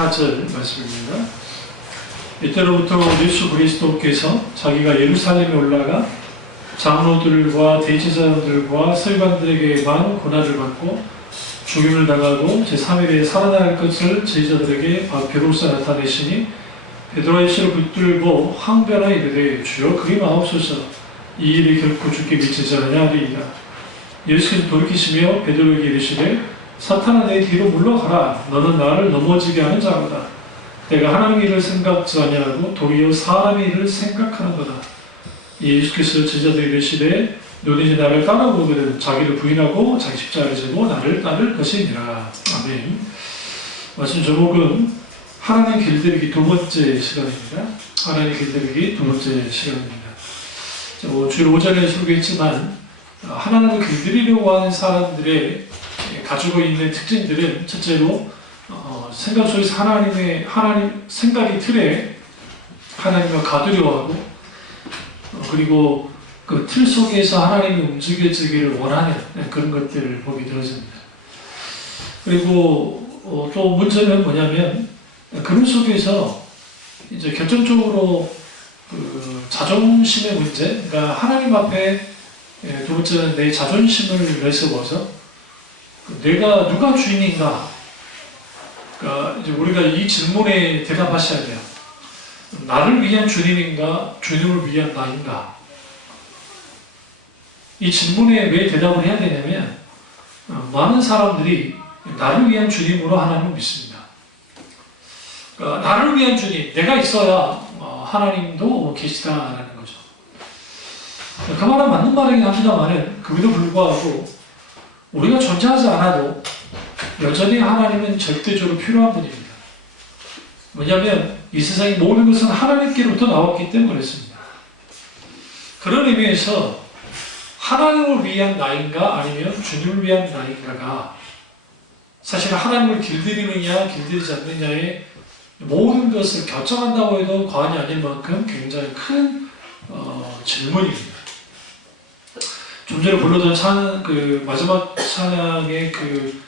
4절 말씀입니다. 이때로부터 예수 그리스도께서 자기가 예루살렘에 올라가 장로들과 대제사장들과 서기관들에게 많은 고난을 받고 죽임을 당하고 제3일에 살아날 것을 제자들에게 비로소 나타내시니 베드로의 시를 붙들고 항변하여 이르되 주여 그리 마옵소서 이 일이 결코 주께 미치지 아니하리이다. 예수께서 돌이키시며 베드로에게 이르시되 사탄아 내 뒤로 물러가라. 너는 나를 넘어지게 하는 자로다. 내가 하나님의 일을 생각지 아니하고 도리어 사람의 일을 생각하는도다. 예수께서 제자들에게 이르시되 누구든지 나를 따라오거든 자기를 부인하고 자기 십자가를 지고 나를 따를 것이니라. 아멘. 말씀 제목은 하나님 길들이기 두 번째 시간입니다. 하나님 길들이기 두 번째 시간입니다. 주일 오전에 소개했지만 하나님을 길들이려고 하는 사람들의 가지고 있는 특징들은 첫째로 생각 속에서 하나님 생각의 틀에 하나님과 가두려하고 그리고 그 틀 속에서 하나님이 움직여지기를 원하는 그런 것들을 보게 되어집니다. 그리고 또 문제는 뭐냐면 그런 속에서 이제 결정적으로 그 자존심의 문제, 그러니까 하나님 앞에 두 번째는 내 자존심을 내세워서 내가 누가 주인인가? 그러니까 이제 우리가 이 질문에 대답하셔야 돼요. 나를 위한 주님인가? 주님을 위한 나인가? 이 질문에 왜 대답을 해야 되냐면 많은 사람들이 나를 위한 주님으로 하나님을 믿습니다. 그러니까 나를 위한 주님, 내가 있어야 하나님도 계시다라는 거죠. 그 말은 맞는 말이긴 합니다만은 그에도 불구하고 우리가 존재하지 않아도 여전히 하나님은 절대적으로 필요한 분입니다. 왜냐하면 이 세상의 모든 것은 하나님께로부터 나왔기 때문에 그렇습니다. 그런 의미에서 하나님을 위한 나인가 아니면 주님을 위한 나인가가 사실 하나님을 길들이느냐 길들이지 않느냐의 모든 것을 결정한다고 해도 과언이 아닐 만큼 굉장히 큰 질문입니다. 좀 전에 불러던 마지막 찬양의 그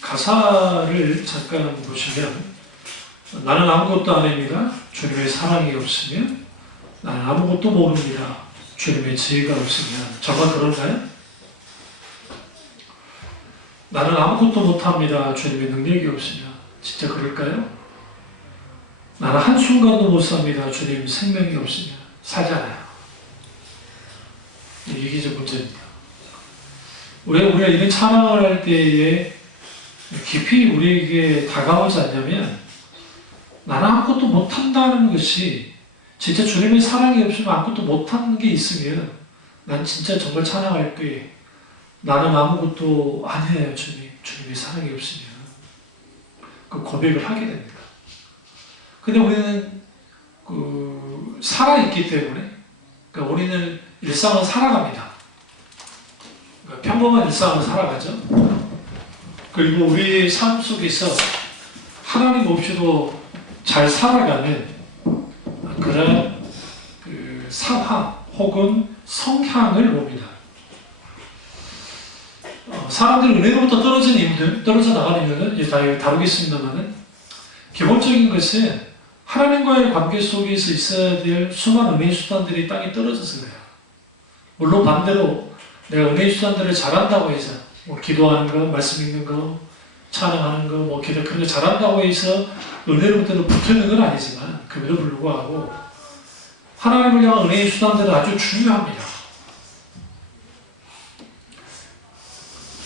가사를 잠깐 보시면 나는 아무것도 안 합니다. 주님의 사랑이 없으면 나는 아무것도 모릅니다. 주님의 지혜가 없으면 정말 그런가요? 나는 아무것도 못합니다. 주님의 능력이 없으면 진짜 그럴까요? 나는 한순간도 못 삽니다. 주님 생명이 없으면 살잖아요. 이게 이제 문제입니다. 왜 우리가 이런 찬양을 할 때에 깊이 우리에게 다가오지 않냐면 나는 아무것도 못한다는 것이 진짜 주님의 사랑이 없으면 아무것도 못하는 게 있으면 난 진짜 정말 찬양할 때 나는 아무것도 아니에요 주님. 주님의 사랑이 없으면 그 고백을 하게 됩니다. 근데 우리는 살아있기 때문에 그러니까 우리는 일상을 살아갑니다. 그러니까 평범한 일상을 살아가죠. 그리고 우리의 삶 속에서 하나님 없이도 잘 살아가는 그런 그 상황 혹은 성향을 봅니다. 사람들이 은혜로부터 떨어져 나가는 이유는 이제 다루겠습니다만은 기본적인 것은 하나님과의 관계 속에서 있어야 될 수많은 은혜의 수단들이 땅에 떨어져서 그래요. 물론 반대로 내가 은혜의 수단들을 잘한다고 해서 기도하는 거, 말씀 읽는 거, 찬양하는 거, 기도 그런 거 잘한다고 해서 은혜로부터 붙는 건 아니지만 그럼에도 불구하고 하나님을 향한 은혜의 수단들은 아주 중요합니다.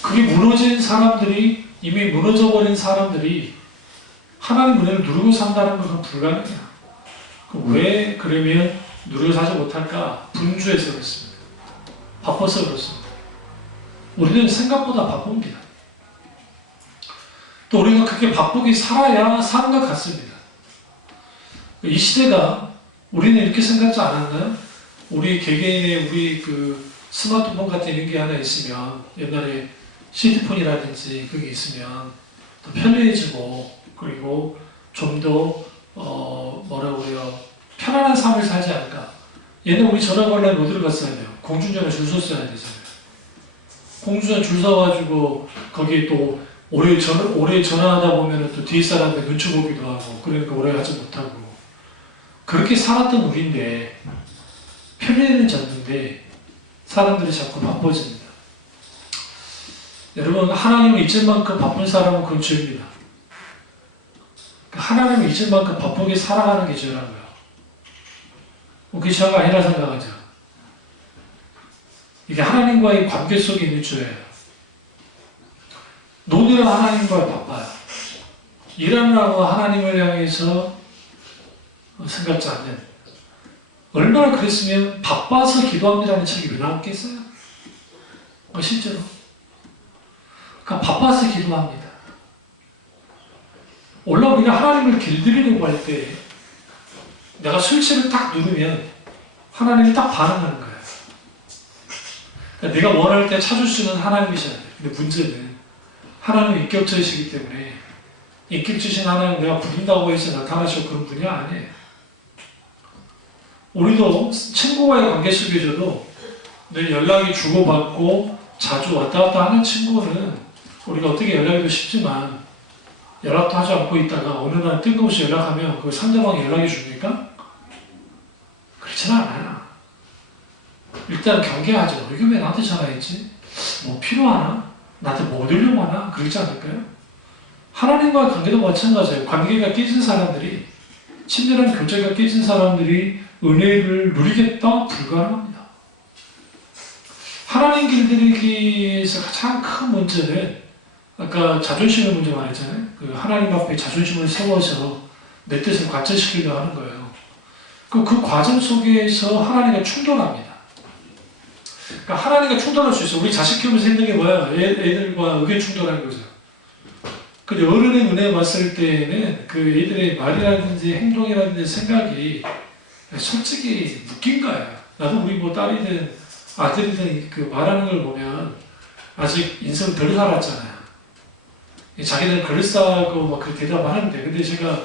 그게 무너진 사람들이 이미 무너져버린 사람들이 하나님 은혜를 누리고 산다는 것은 불가능해요. 왜 그러면 누리고 사지 못할까? 분주해서 그렇습니다. 바빠서 그렇습니다. 우리는 생각보다 바쁩니다. 또 우리가 그렇게 바쁘게 살아야 사는 것 같습니다. 이 시대가 우리는 이렇게 생각지 않았나요? 우리 개개인의 그 스마트폰 같은 이런 게 하나 있으면 옛날에 시티폰이라든지 그게 있으면 더 편리해지고 그리고 좀 더 편안한 삶을 살지 않을까. 옛날 우리 전화 걸려면 어디로 갔어야 돼요? 공중전화 줄 섰어야 되잖아요. 공중전화 줄 서가지고 거기에 또 오래 전화하다 보면 또 뒤에 사람들 눈치 보기도 하고, 그러니까 오래 하지 못하고. 그렇게 살았던 우리인데, 편리는 졌는데, 사람들이 자꾸 바빠집니다. 여러분, 하나님을 잊을 만큼 바쁜 사람은 그건 죄입니다. 하나님을 잊을 만큼 바쁘게 살아가는 게 죄라고요. 그게 죄가 아니라 생각하죠. 이게 하나님과의 관계 속에 있는 죄예요. 노늘은 하나님과 바빠요. 일하느라고 하나님을 향해서 생각지 않는. 얼마나 그랬으면 바빠서 기도합니다는 책이 왜 나왔겠어요? 실제로. 그러니까 바빠서 기도합니다. 원래 우리가 하나님을 길들이려고 할 때 내가 스위치를 딱 누르면 하나님이 딱 반응하는 거예요. 그러니까 내가 원할 때 찾을 수 있는 하나님이셔야 돼요. 근데 문제는 하나님은 인격자이시기 때문에 인격자신 하나님 내가 부른다고 해서 나타나시고 그런 분이 아니에요. 우리도 친구와의 관계 속에서도 늘 연락이 주고받고 자주 왔다 갔다 하는 친구는 우리가 어떻게 연락해도 쉽지만 연락도 하지 않고 있다가 어느 날 뜬금없이 연락하면 그 상대방이 연락해 줍니까? 그렇지는 않아요. 일단 경계하죠. 이게 왜 나한테 전화했지? 뭐 필요하나? 나한테 뭐 얻으려고 하나? 그러지 않을까요? 하나님과의 관계도 마찬가지예요. 관계가 깨진 사람들이, 친밀한 교제가 깨진 사람들이 은혜를 누리겠다? 불가능합니다. 하나님 길들이기에서 가장 큰 문제는 아까 자존심의 문제 말했잖아요. 그 하나님 앞에 자존심을 세워서 내 뜻을 관철시키려고 하는 거예요. 그 과정 속에서 하나님과 충돌합니다. 그러니까 하나님과 충돌할 수 있어요. 우리 자식 키우면서 힘든 게 뭐야? 애들과 의견 충돌하는 거죠. 근데 어른의 눈에 봤을 때는 그 애들의 말이라든지 행동이라든지 생각이 솔직히 웃긴 거예요. 나도 우리 뭐 딸이든 아들이든 그 말하는 걸 보면 아직 인생 덜 살았잖아요. 자기는 그럴싸하고 막 그렇게 대답하는데, 근데 제가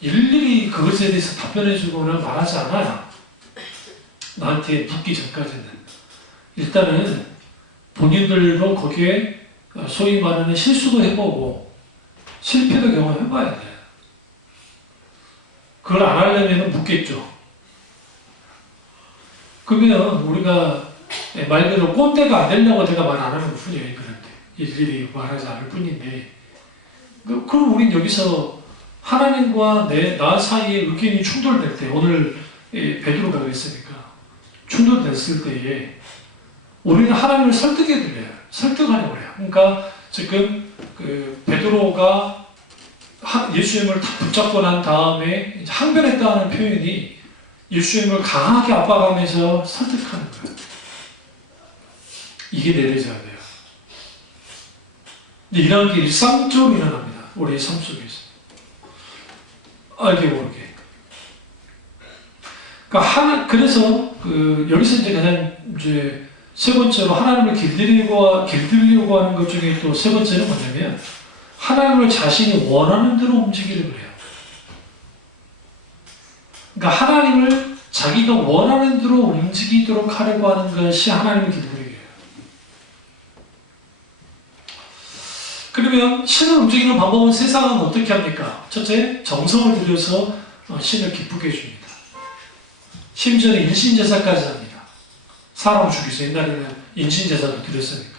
일일이 그것에 대해서 답변해주거나 말하지 않아요. 나한테 묻기 전까지는. 일단은 본인들도 거기에 소위 말하는 실수도 해보고 실패도 경험해봐야 돼요. 그걸 안 하려면 묻겠죠. 그러면 우리가 말 그대로 꼰대가 안 되려고 내가 말 안 하는 뿐이에요. 그런데 일일이 말하지 않을 뿐인데, 그럼 우린 여기서 하나님과 나 사이에 의견이 충돌될 때, 오늘 베드로가 그랬으니까 충돌됐을 때에 우리는 하나님을 설득해드려요. 설득하려고 해요. 그러니까 지금 그 베드로가 예수님을 다 붙잡고 난 다음에 항변했다는 표현이 예수님을 강하게 압박하면서 설득하는 거예요. 이게 내려져야 돼요. 이런 게 일상적으로 일어납니다. 우리의 삶 속에서. 알게 모르게. 그러니까 그래서 여기서 이제 가장 이제 세 번째로 하나님을 길들이려고 하는 것 중에 또 세 번째는 뭐냐면 하나님을 자신이 원하는 대로 움직이려고 해요. 그러니까 하나님을 자기가 원하는 대로 움직이도록 하려고 하는 것이 하나님을 길들이기예요. 그러면 신을 움직이는 방법은 세상은 어떻게 합니까? 첫째, 정성을 들여서 신을 기쁘게 해줍니다. 심지어는 인신제사까지 합니다. 사람을 죽이서 옛날에는 인신제사도 드렸으니까.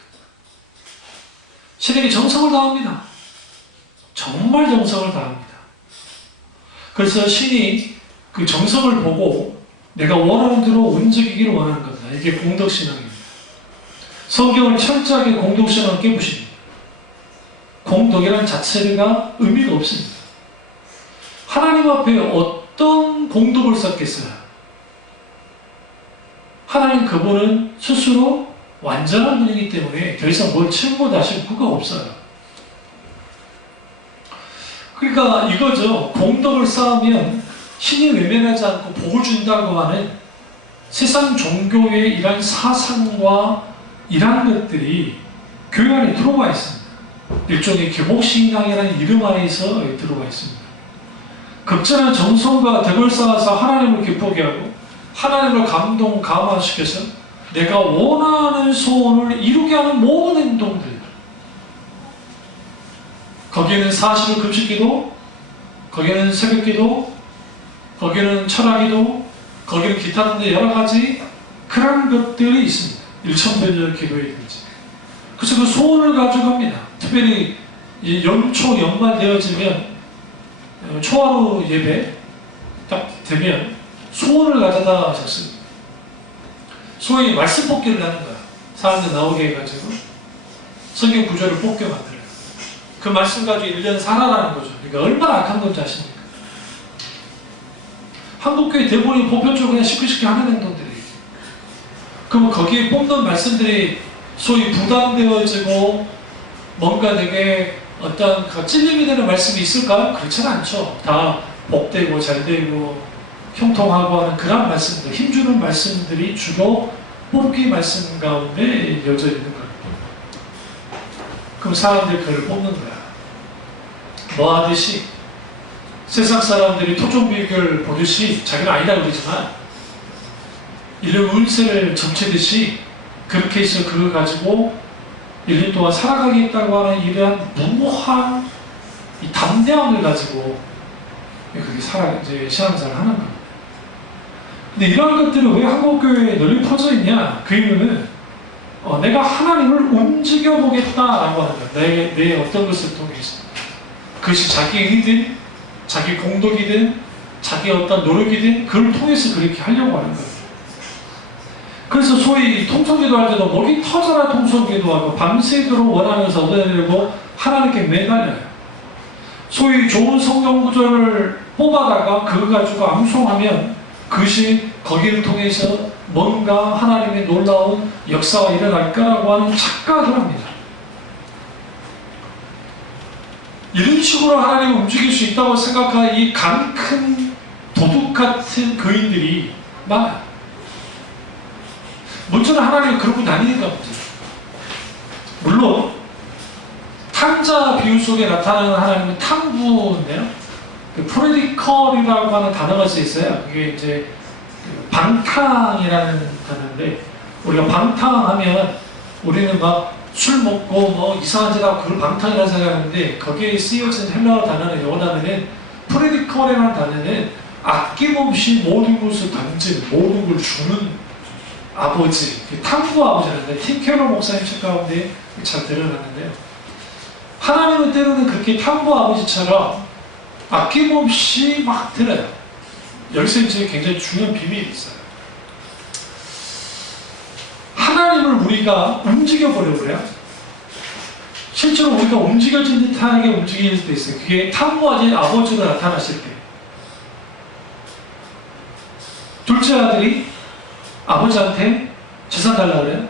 신에게 정성을 다합니다. 정말 정성을 다합니다. 그래서 신이 그 정성을 보고 내가 원하는 대로 움직이기를 원하는 겁니다. 이게 공덕신앙입니다. 성경을 철저하게 공덕신앙을 깨부십니다. 공덕이라는 자체가 의미가 없습니다. 하나님 앞에 어떤 공덕을 쌓겠어요? 하나님 그분은 스스로 완전한 분이기 때문에 더 이상 뭘 채우고 다실 구가 없어요. 그러니까 이거죠. 공덕을 쌓으면 신이 외면하지 않고 복을 준다고 하는 세상 종교의 이러한 사상과 이러한 것들이 교회 안에 들어와 있습니다. 일종의 기복신앙이라는 이름 안에서 들어와 있습니다. 극진한 정성과 덕을 쌓아서 하나님을 기쁘게 하고 하나님을 감화시켜서 내가 원하는 소원을 이루게 하는 모든 행동들, 거기에는 40일 금식기도, 거기에는 새벽기도, 거기에는 철학기도, 거기는 기타 등등 여러 가지 그런 것들이 있습니다. 일천변적 기도이든지. 그래서 그 소원을 가져갑니다. 특별히 이 연초 연말되어지면 초하루 예배 딱 되면 소원을 가져다 적습니다. 소위 말씀 뽑기를 하는 거야. 사람들 나오게 해가지고 성경 구절을 뽑게 만들어요. 그 말씀 가지고 1년 살아라는 거죠. 그러니까 얼마나 악한 건지 아십니까? 한국교회 대부분이 보편적으로 그냥 쉽게 하는 행동들이. 그러면 거기에 뽑는 말씀들이 소위 부담되어지고 뭔가 되게 어떤 찔림이 되는 말씀이 있을까? 그렇지는 않죠. 다 복되고 잘되고 형통하고 하는 그런 말씀들, 힘주는 말씀들이 주로 뽑기 말씀 가운데 이어져 있는 겁니다. 그럼 사람들이 그걸 뽑는 거야. 뭐 하듯이 세상 사람들이 토종비결 보듯이 자기는 아니라고 그러지만 인류 운세를 점치듯이 그렇게 해서 그걸 가지고 1년 동안 살아가겠다고 하는 이러한 무모한 이 담대함을 가지고 그렇게 이제 신앙생활을 하는 겁니다. 근데 이러한 것들은 왜 한국교회에 널리 퍼져 있냐? 그 이유는 내가 하나님을 움직여 보겠다라고 하는 거예요. 내 어떤 것을 통해서. 그것이 자기 의든, 자기 공덕이든, 자기 어떤 노력이든, 그걸 통해서 그렇게 하려고 하는 거예요. 그래서 소위 통성기도 할 때도 목이 터져라 통성기도 하고 밤새도록 원하면서 얻어내려고 하나님께 매달려요. 소위 좋은 성경 구절을 뽑아다가 그거 가지고 암송하면 그것이 거기를 통해서 뭔가 하나님의 놀라운 역사가 일어날 거라고 하는 착각을 합니다. 이런 식으로 하나님을 움직일 수 있다고 생각하는 이 간 큰 도둑 같은 거인들이 많아요. 문제는 하나님이 그런 분이 아니니까 문제예요. 물론 탕자 비유 속에 나타나는 하나님은 탕부인데요. 그 프레디컬이라고 하는 단어가 있어요. 그게 이제 방탕이라는 단어인데, 우리가 방탕하면 우리는 막 술 먹고 뭐 이상한 짓 하고 그걸 방탕이라고 생각하는데, 거기에 쓰여진 헬라어 단어는, 영어 단어는 프레디컬이라는 단어는 아낌없이 모든 것을 던지는, 모든 걸 주는 아버지, 탕부 아버지인데, 팀케러 목사님 책 가운데 잘 드러났는데요. 하나님은 때로는 그렇게 탕부 아버지처럼 아낌없이 막 들어요. 여기서 이제 굉장히 중요한 비밀이 있어요. 하나님을 우리가 움직여보려고 그래요. 실제로 우리가 움직여진 듯하게 움직일 수도 있어요. 그게 탕부 아버지로 나타났을 때. 둘째 아들이 아버지한테 재산 달라고 그래요.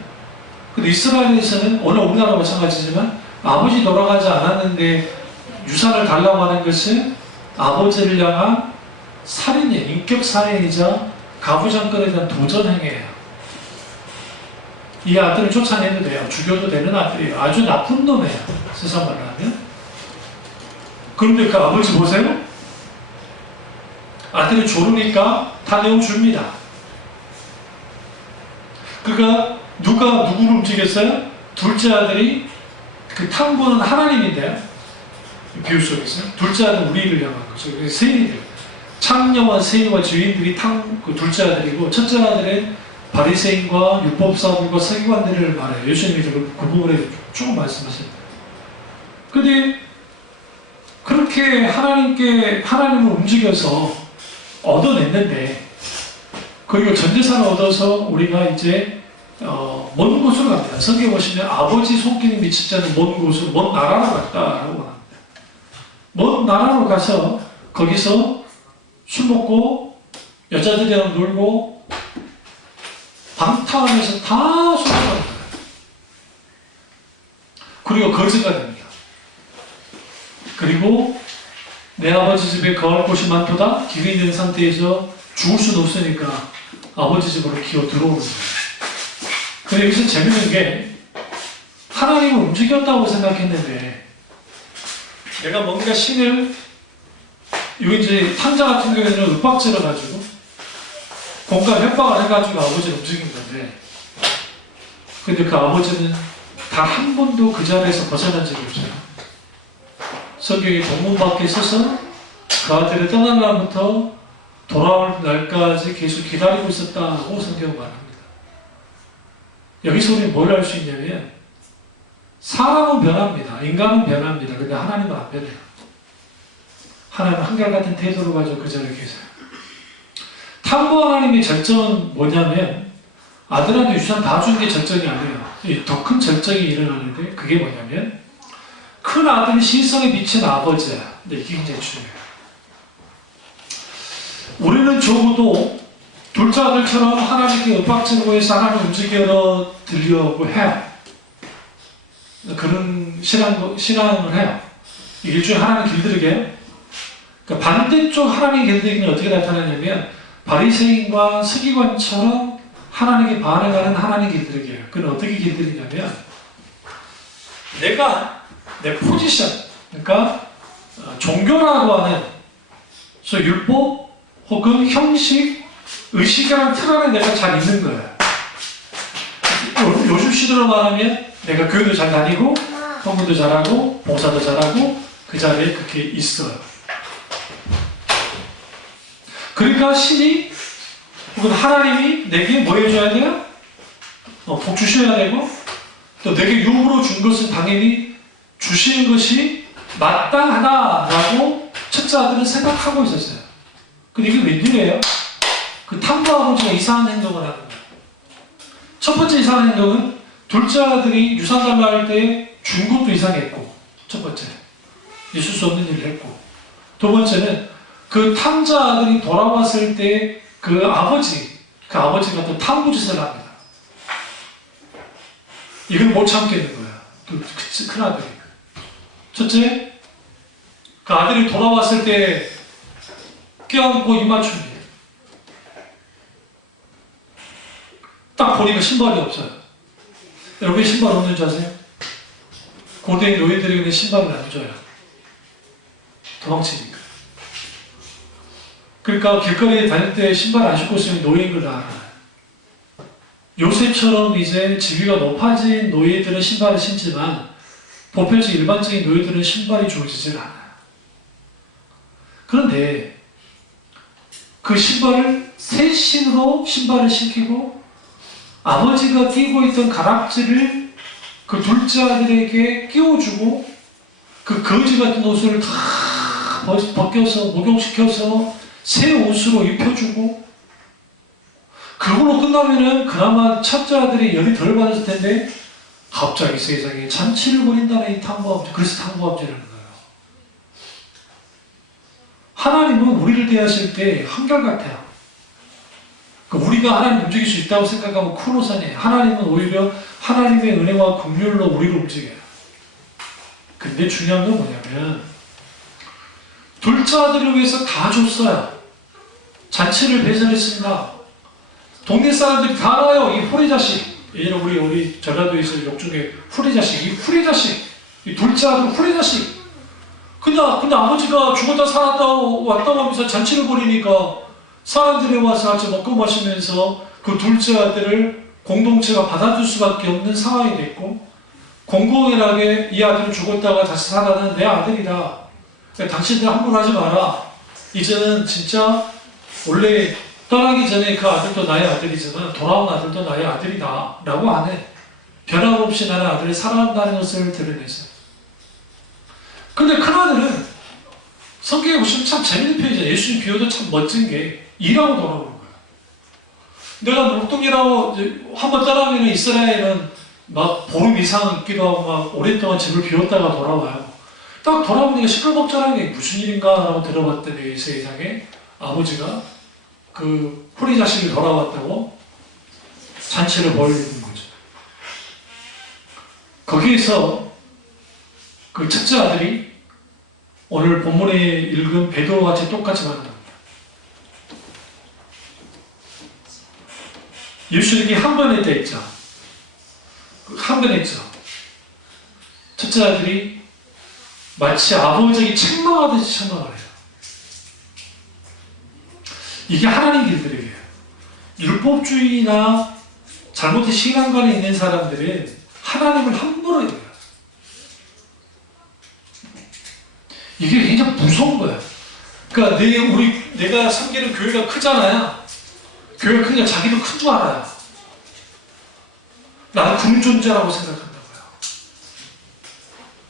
근데 이스라엘에서는, 오늘 우리나라 마찬가지지만, 아버지 돌아가지 않았는데 유산을 달라고 하는 것은 아버지를 향한 살인이에요. 인격살인이자 가부장권에 대한 도전행위예요. 이 아들을 쫓아내도 돼요. 죽여도 되는 아들이에요. 아주 나쁜 놈이에요. 세상 말로 하면. 그런데 그 아버지 보세요. 아들이 조르니까 다 내어줍니다. 그가 누구를 움직였어요? 둘째 아들이, 그 탕부는 하나님인데요. 비유 속에서 둘째 아들은 우리를 향한 거죠. 세인들, 창녀와 세인과 죄인들이 그 둘째 아들이고, 첫째 아들은 바리새인과 율법사들과 서기관들을 말해요. 예수님이 그 부분에 쭉 말씀하십니다. 근데 그렇게 하나님을 움직여서 얻어냈는데, 그리고 전 재산을 얻어서 우리가 이제 먼 곳으로 갑니다. 성경에 보시면 아버지 손길이 미치지 않는 먼 곳으로, 먼 나라로 갔다라고 합니다. 먼 나라로 가서 거기서 술 먹고 여자들이랑 놀고 방탕하면서 다 술먹는 거예요. 그리고 거지가 됩니다. 그리고 내 아버지 집에 거할 곳이 많도다. 길이 있는 상태에서 죽을 수는 없으니까 아버지 집으로 기어 들어오는 거예요. 근데 여기서 재밌는 게, 하나님을 움직였다고 생각했는데, 내가 뭔가 신을, 여기 이제 탕자 같은 경우에는 윽박질러 가지고 공간 협박을 해가지고 아버지를 움직인 건데, 근데 그 아버지는 단 한 번도 그 자리에서 벗어난 적이 없어요. 성경에 본문 밖에 있어서 그 아들이 떠난 날부터 돌아올 날까지 계속 기다리고 있었다고 성경은 말합니다. 여기서 우리는 뭘 알 수 있냐면 사람은 변합니다. 인간은 변합니다. 근데 하나님은 안 변해요. 하나님은 한결같은 태도를 가지고 그 자리에 계세요. 탐구 하나님의 절정은 뭐냐면 아들한테 유산 다 준 게 절정이 아니에요. 더 큰 절정이 일어나는데 그게 뭐냐면 큰 아들이 시선에 비친 아버지야. 근데 이게 굉장히 중요해요. 우리는 적어도 둘째 아들처럼 하나님께 윽박지르고 해서 하나님을 움직여 드리려고 해요. 그런 신앙을 해요. 일종의 하나님 길들이게. 그러니까 반대쪽 하나님 길들이기는 어떻게 나타나냐면 바리새인과 서기관처럼 하나님께 반응하는 하나님 길들이기예요. 그건 어떻게 길들이냐면 내가 내 포지션, 그러니까 종교라고 하는 율법 혹은 형식, 의식이라는 틀 안에 내가 잘 있는 거야. 요즘 시대로 말하면 내가 교회도 잘 다니고 헌금도 잘하고 봉사도 잘하고 그 자리에 그렇게 있어요. 그러니까 신이 혹은 하나님이 내게 뭐 해줘야 돼요? 복 주셔야 되고 또 내게 유업으로 준 것은 당연히 주시는 것이 마땅하다라고 첫째 아들은 생각하고 있었어요. 근데 이게 웬일이에요? 그 탐구 아버지가 이상한 행동을 하는 거예요. 첫 번째 이상한 행동은 둘째 아들이 유산 달라 할 때 준 것도 이상했고, 첫 번째 있을 수 없는 일을 했고, 두 번째는 그 탐자 아들이 돌아왔을 때 그 아버지가 또 탐구짓을 합니다. 이걸 못 참겠는 거야. 큰 아들이. 첫째, 그 아들이 돌아왔을 때 껴안고 입맞춥니다. 딱 보니까 신발이 없어요. 여러분 신발 없는 줄 아세요? 고대 노예들에게는 신발을 안 줘요. 도망치니까. 그러니까 길거리에 다닐 때 신발 안 신고 있으면 노예인 걸 다 알아요. 요새처럼 이제 지위가 높아진 노예들은 신발을 신지만 보편적 일반적인 노예들은 신발이 주어지질 않아요. 그런데 그 신발을 새 신으로 신발을 신기고 아버지가 끼고 있던 가락지를 그 둘째 아들에게 끼워주고 그 거지 같은 옷을 다 벗겨서 목욕시켜서 새 옷으로 입혀주고 그걸로 끝나면은 그나마 첫째 아들이 열이 덜 받았을 텐데 갑자기 세상에 잔치를 벌인다는 이 탐구아버지. 그래서 탐구아버지라는 거예요. 하나님은 우리를 대하실 때 한결같아요. 우리가 하나님 움직일 수 있다고 생각하면 큰 오산이에요. 하나님은 오히려 하나님의 은혜와 긍휼로 우리를 움직여요. 근데 중요한 건 뭐냐면 둘째 아들을 위해서 다 줬어요. 잔치를 배설했습니다. 동네 사람들이 다 알아요. 이 후리자식. 예전에 우리 전라도에서 욕중에 후리자식. 이 후리자식. 이 둘째 아들 후리자식. 근데 아버지가 죽었다 살았다 왔다 하면서 잔치를 벌이니까 사람들이 와서 같이 먹고 마시면서 그 둘째 아들을 공동체가 받아줄 수밖에 없는 상황이 됐고 공공연하게 이 아들은 죽었다가 다시 살아난 내 아들이다. 당신들 함부로 하지 마라. 이제는 진짜 원래 떠나기 전에 그 아들도 나의 아들이지만 돌아온 아들도 나의 아들이다 라고 하네. 변함없이 나는 아들이 살아간다는 것을 드러냈어요. 근데 큰아들은 성경에 보시면 참 재밌는 표현이잖아요. 예수님 비유도 참 멋진 게 일하고 돌아오는 거예요. 내가 목동이라고 한번 떠나면 이스라엘은 막 보름 이상 있기도 하고 막 오랫동안 집을 비웠다가 돌아와요. 딱 돌아보니까 시끌벅적한 게 무슨 일인가 라고 들어봤더니 세상에 아버지가 그 후리자식이 돌아왔다고 잔치를 벌이는 거죠. 거기에서 그 첫째 아들이 오늘 본문에 읽은 베드로와 같이 똑같이 말합니다. 예수님이 한 번 했다 했죠. 한 번 했죠. 첫째 아들이 마치 아버지에게 책망하듯이 책망을 해요. 이게 하나님 길들이에요. 율법주의나 잘못된 신앙관에 있는 사람들은 하나님을 함부로 해요. 이게 굉장히 무서운 거야. 그러니까 내가 섬기는 교회가 크잖아요. 교회가 크니까 자기도 큰 줄 알아요. 나는 그런 존재라고 생각한다고요.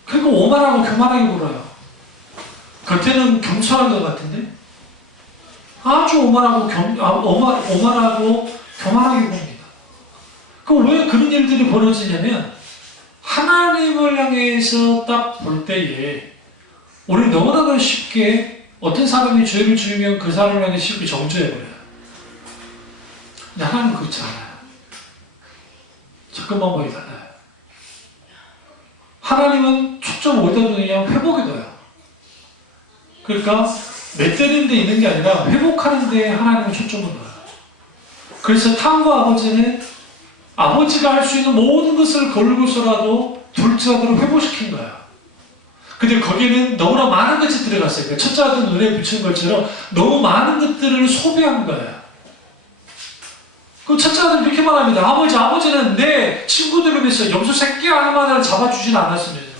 그리고 오만하고 교만하게 굴어요. 겉에는 겸손한 것 같은데 아주 오만하고 교만하게 봅니다. 그럼 왜 그런 일들이 벌어지냐면 하나님을 향해서 딱 볼 때에 우리는 너무나도 쉽게 어떤 사람이 죄를 지으면 그 사람을 향해 쉽게 정죄해버려요. 근데 하나님은 그렇지 않아요. 접근 방법이 달라요. 하나님은 초점 어디다 두느냐? 회복에 둬요. 그러니까 내 때리는 데 있는 게 아니라 회복하는 데 하나님은 초점을 둬요. 그래서 탐과 아버지는 아버지가 할 수 있는 모든 것을 걸고서라도 둘째 아들을 회복시킨 거야. 근데 거기에는 너무나 많은 것이 들어갔어요. 그러니까 첫째 아들 눈에 비친 것처럼 너무 많은 것들을 소비한 거야. 그 첫째 아들은 이렇게 말합니다. 아버지는 내 친구들을 위해서 염소 새끼 하나만을 잡아주진 않았으면서.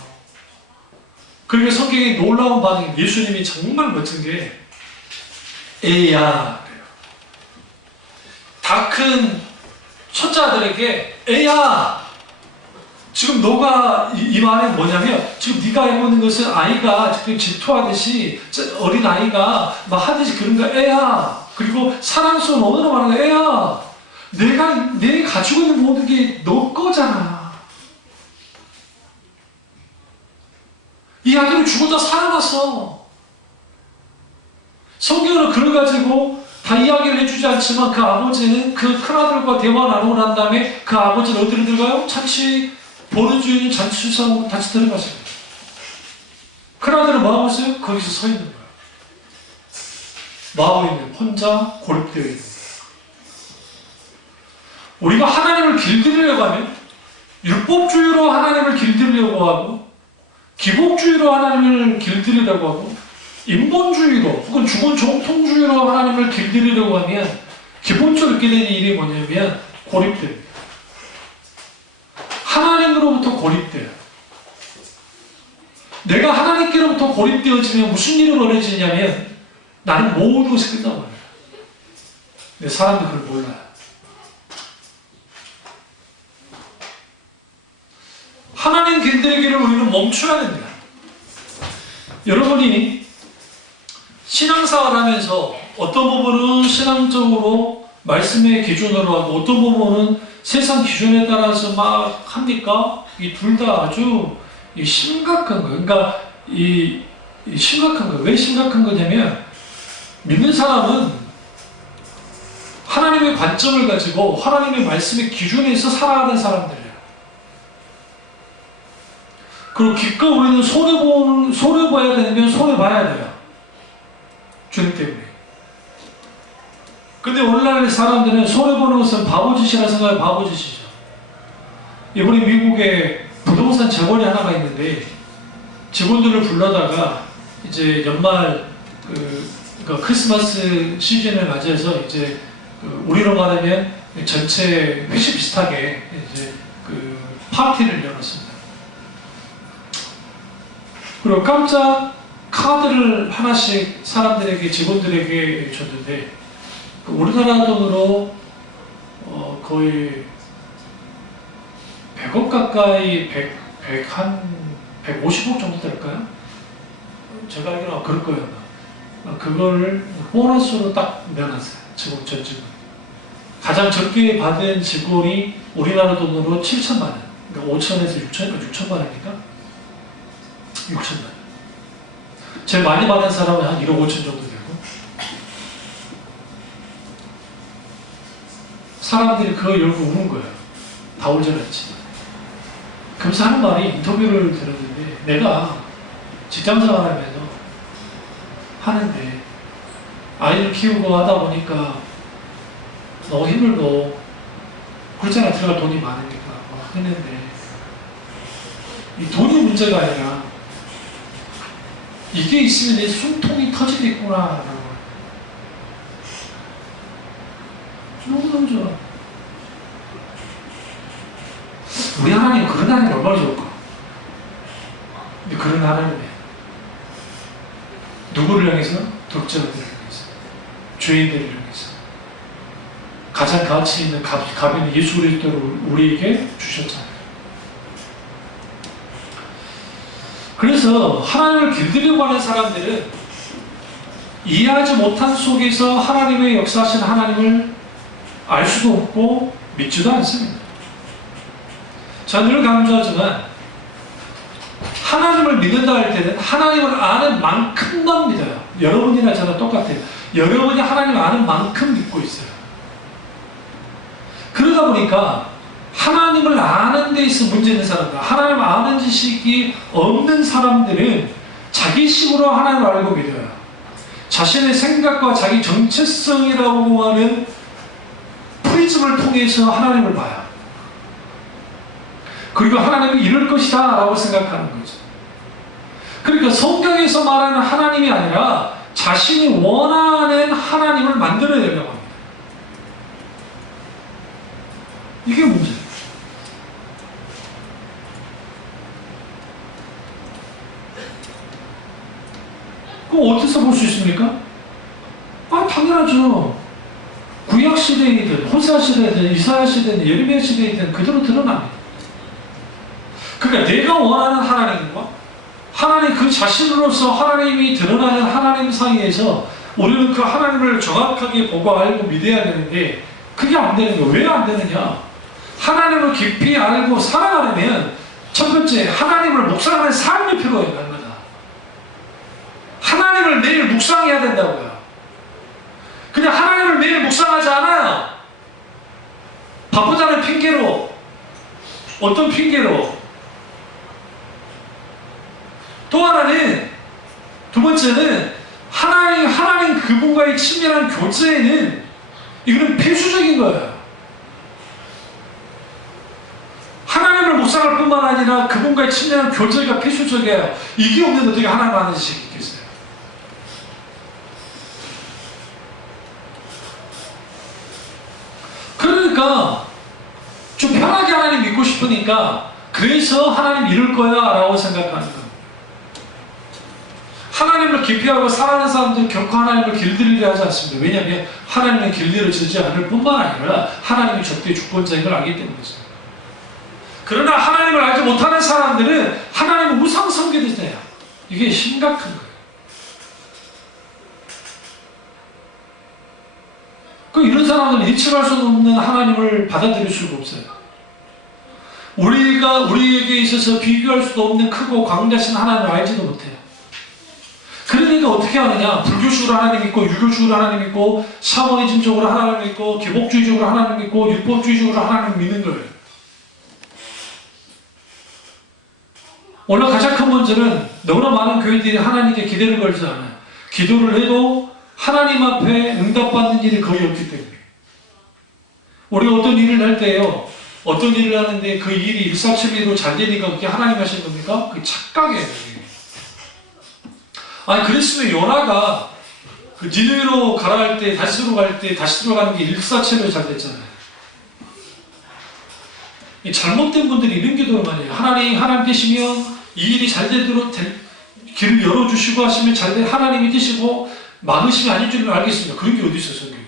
그러니까 성경에 놀라운 반응이 예수님이 정말 멋진 게 애야 그래요. 다 큰 첫째 아들에게 애야 지금 너가 이 말은 뭐냐면 지금 네가 알고 있는 것은 아이가 지금 질투하듯이 어린 아이가 막 하듯이 그런 거 애야. 그리고 사랑스러운 언어로 말하는 거 애야. 내가 가지고 있는 모든 게 너 거잖아. 이 아들이 죽었다 살아났어. 성경은 그걸 가지고 다 이야기를 해주지 않지만 그 아버지는 그 큰아들과 대화 나누고 난 다음에 그 아버지는 어디로 들어가요? 잔치 보는 주인은 잔치 출사하고 같이 들어가세요. 큰아들은 뭐 하고 있어요? 거기서 서 있는 거예요. 뭐 하고 있는? 혼자 고립되어 있는 거예요. 우리가 하나님을 길들이려고 하면 율법주의로 하나님을 길들이려고 하고 기복주의로 하나님을 길들이려고 하고 인본주의로 혹은 주권 정통주의로 하나님을 길들이려고 하면 기본적으로 있게 되는 일이 뭐냐면 고립됩니다. 하나님으로부터 고립돼요. 내가 하나님께로부터 고립되어지면 무슨 일이 벌어지냐면 나는 모든 것이 끝나버려요. 근데 사람들이 그걸 몰라요. 하나님 길들이기를 우리는 멈춰야 됩니다. 여러분이 신앙생활을 하면서 어떤 부분은 신앙적으로 말씀의 기준으로 하고 어떤 부분은 세상 기준에 따라서 막 합니까? 이 둘 다 아주 심각한 거예요. 그러니까 이 심각한 거예요. 왜 심각한 거냐면 믿는 사람은 하나님의 관점을 가지고 하나님의 말씀의 기준에서 살아가는 사람들이에요. 그리고 기껏 우리는 손해봐야 되면 손해봐야 돼요. 주님 때문에. 근데 오늘날 사람들은 손해보는 것은 바보짓이라 생각해요. 바보짓이죠. 이번에 미국에 부동산 재벌이 하나가 있는데 직원들을 불러다가 이제 연말 그러니까 크리스마스 시즌을 맞이해서 이제 우리로 말하면 전체 회식 비슷하게 이제 파티를 열었습니다. 그리고 깜짝 카드를 하나씩 사람들에게 직원들에게 줬는데 우리나라 돈으로 거의 100억 가까이 150억 정도 될까요? 제가 알기로는 그럴 거예요. 그걸 보너스로 딱 내놨어요. 전 직원. 가장 적게 받은 직원이 우리나라 돈으로 7천만 원. 그러니까 5천에서 6천만 원이니까 6천만 원. 제일 많이 받은 사람은 한 1억 5천 정도 되고 사람들이 그거 열고 우는 거예요. 다 울진 않지만. 그러면서 하는 말이 인터뷰를 들었는데 내가 직장생활하면서 하는데 아이를 키우고 하다 보니까 너무 힘들고 그렇잖아. 들어갈 돈이 많으니까 했는데 이 돈이 문제가 아니라 이게 있으면 내 숨통이 터지겠구나 라는 거예요. 너무너무 좋아. 우리 하나님 그런 하나님 얼마나 좋을까. 근데 그런 하나님이에요. 누구를 향해서? 독자들을 향해서, 죄인들을 향해서. 가장 가치 있는 가비는 예수 그리스도를 우리에게 주셨잖아요. 그래서 하나님을 길들이려고 하는 사람들은 이해하지 못한 속에서 하나님의 역사하신 하나님을 알 수도 없고 믿지도 않습니다. 저는 늘 강조하지만 하나님을 믿는다 할 때는 하나님을 아는 만큼만 믿어요. 여러분이나 저나 똑같아요. 여러분이 하나님을 아는 만큼 믿고 있어요. 그러다 보니까 하나님을 아는 데 있어 문제 있는 사람들, 하나님을 아는 지식이 없는 사람들은 자기식으로 하나님을 알고 믿어요. 자신의 생각과 자기 정체성이라고 하는 프리즘을 통해서 하나님을 봐요. 그리고 하나님은 이럴 것이다 라고 생각하는 거죠. 그러니까 성경에서 말하는 하나님이 아니라 자신이 원하는 하나님을 만들어내려고 합니다. 이게 문제예요. 그럼 어디서 볼 수 있습니까? 당연하죠. 구약 시대이든 호세아 시대이든 이사야 시대이든 예레미야 시대이든 그대로 드러납니다. 그러니까 내가 원하는 하나님과 하나님 그 자신으로서 하나님이 드러나는 하나님 사이에서 우리는 그 하나님을 정확하게 보고 알고 믿어야 되는데 그게 안 되는 거예요. 왜 안 되느냐? 하나님을 깊이 알고 살아가려면 첫 번째 하나님을 묵상하는 삶이 필요한 거다. 하나님을 매일 묵상해야 된다고요. 그냥 하나님을 매일 묵상하지 않아요. 바쁘다는 핑계로, 어떤 핑계로. 또 하나는, 두 번째는 하나님 그분과의 친밀한 교제에는 이거는 필수적인 거예요. 하나님을 묵상할 뿐만 아니라 그분과의 친밀한 교제가 필수적이에요. 이게 없는데 어떻게 하나님 아는 지식이 있겠어요? 그러니까 좀 편하게 하나님 믿고 싶으니까 그래서 하나님 이룰 거야 라고 생각하는 겁니다. 하나님을 깊이 알고 살아가는 사람들은 결코 하나님을 길들이려 하지 않습니다. 왜냐하면 하나님은 길들여지지 않을 뿐만 아니라 하나님이 절대 주권자인 걸 알기 때문이죠. 그러나 하나님을 알지 못하는 사람들은 하나님을 우상 섬기듯 해요. 이게 심각한 거예요. 이런 사람들은 예측할 수 없는 하나님을 받아들일 수가 없어요. 우리에게 있어서 비교할 수도 없는 크고 광대하신 하나님을 알지도 못해요. 그러니까 어떻게 하느냐? 불교식으로 하나님 있고, 유교식으로 하나님 있고, 샤머니즘적으로 하나님 있고, 기복주의적으로 하나님 있고, 율법주의적으로 하나님 믿는 거예요. 오늘 가장 큰 문제는 너무나 많은 교인들이 하나님께 기대를 걸지 않아요. 기도를 해도 하나님 앞에 응답받는 일이 거의 없기 때문에. 우리가 어떤 일을 할 때요, 어떤 일을 하는데 그 일이 일사천리로 잘 되니까 그게 하나님 하신 겁니까? 그게 착각이에요. 아니, 그랬으면 요나가 그 니느웨로 가라 할 때, 다시 들어갈 때, 다시 들어가는 게 일사천리로 잘 됐잖아요. 잘못된 분들이 이런 기도를 많이 해요. 하나님 뜻이면 이 일이 잘 되도록 길을 열어주시고 하시면 잘 돼. 하나님이 뜻이고 막으시면 아닐 줄을 알겠습니다. 그런 게 어디 있어요, 성경에.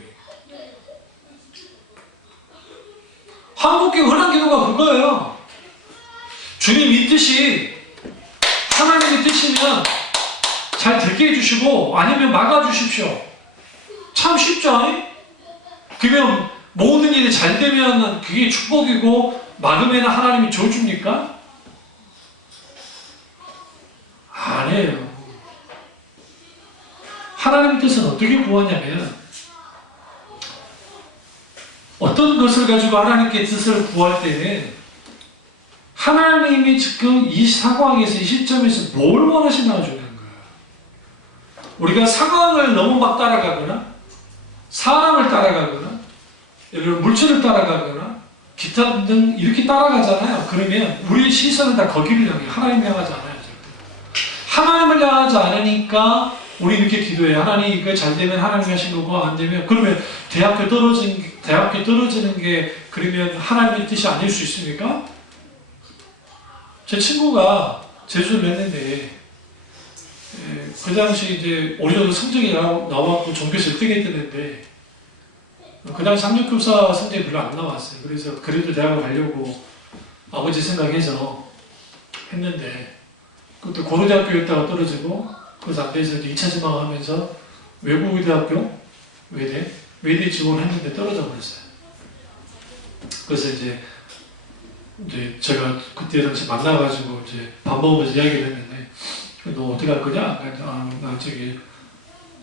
한국교 흔한 기도가 그거예요. 주님 이 뜻이 하나님의 뜻이면 잘 되게 해주시고 아니면 막아주십시오. 참 쉽죠? 그러면 모든 일이 잘 되면 그게 축복이고 막으면 하나님이 줘줍니까? 아니에요. 하나님 뜻은 어떻게 구하냐면 어떤 것을 가지고 하나님께 뜻을 구할 때는 하나님이 지금 이 상황에서 이 시점에서 뭘 원하시나 중요한 거예요. 우리가 상황을 너무 막 따라가거나 사람을 따라가거나 물질을 따라가거나 기타 등 이렇게 따라가잖아요. 그러면 우리의 시선은 다 거기를 향해 하나님 향하지 않아요. 하나님을 향하지 않으니까 우리 이렇게 기도해요. 하나님 이거 잘 되면 하나님 하신 거고 안 되면 그러면 대학교 떨어지는 게 그러면 하나님의 뜻이 아닐 수 있습니까? 제 친구가 재수를 했는데 그 당시 이제 어느 정도 성적이 나왔고 전교에서 1등 했던 애인데 그 당시 학력교사 성적이 별로 안 나왔어요. 그래서 그래도 대학을 가려고 아버지 생각해서 했는데 그때 고려대학교였다가 떨어지고 그래서 안 돼서 이제 2차 지망하면서 외국의대학교 외대 지원했는데 떨어져 버렸어요. 그래서 이제 제가 그때 당시 만나가지고 이제 밥 먹으면서 이야기를 했는데 너 어떻게 할 거냐? 나 저기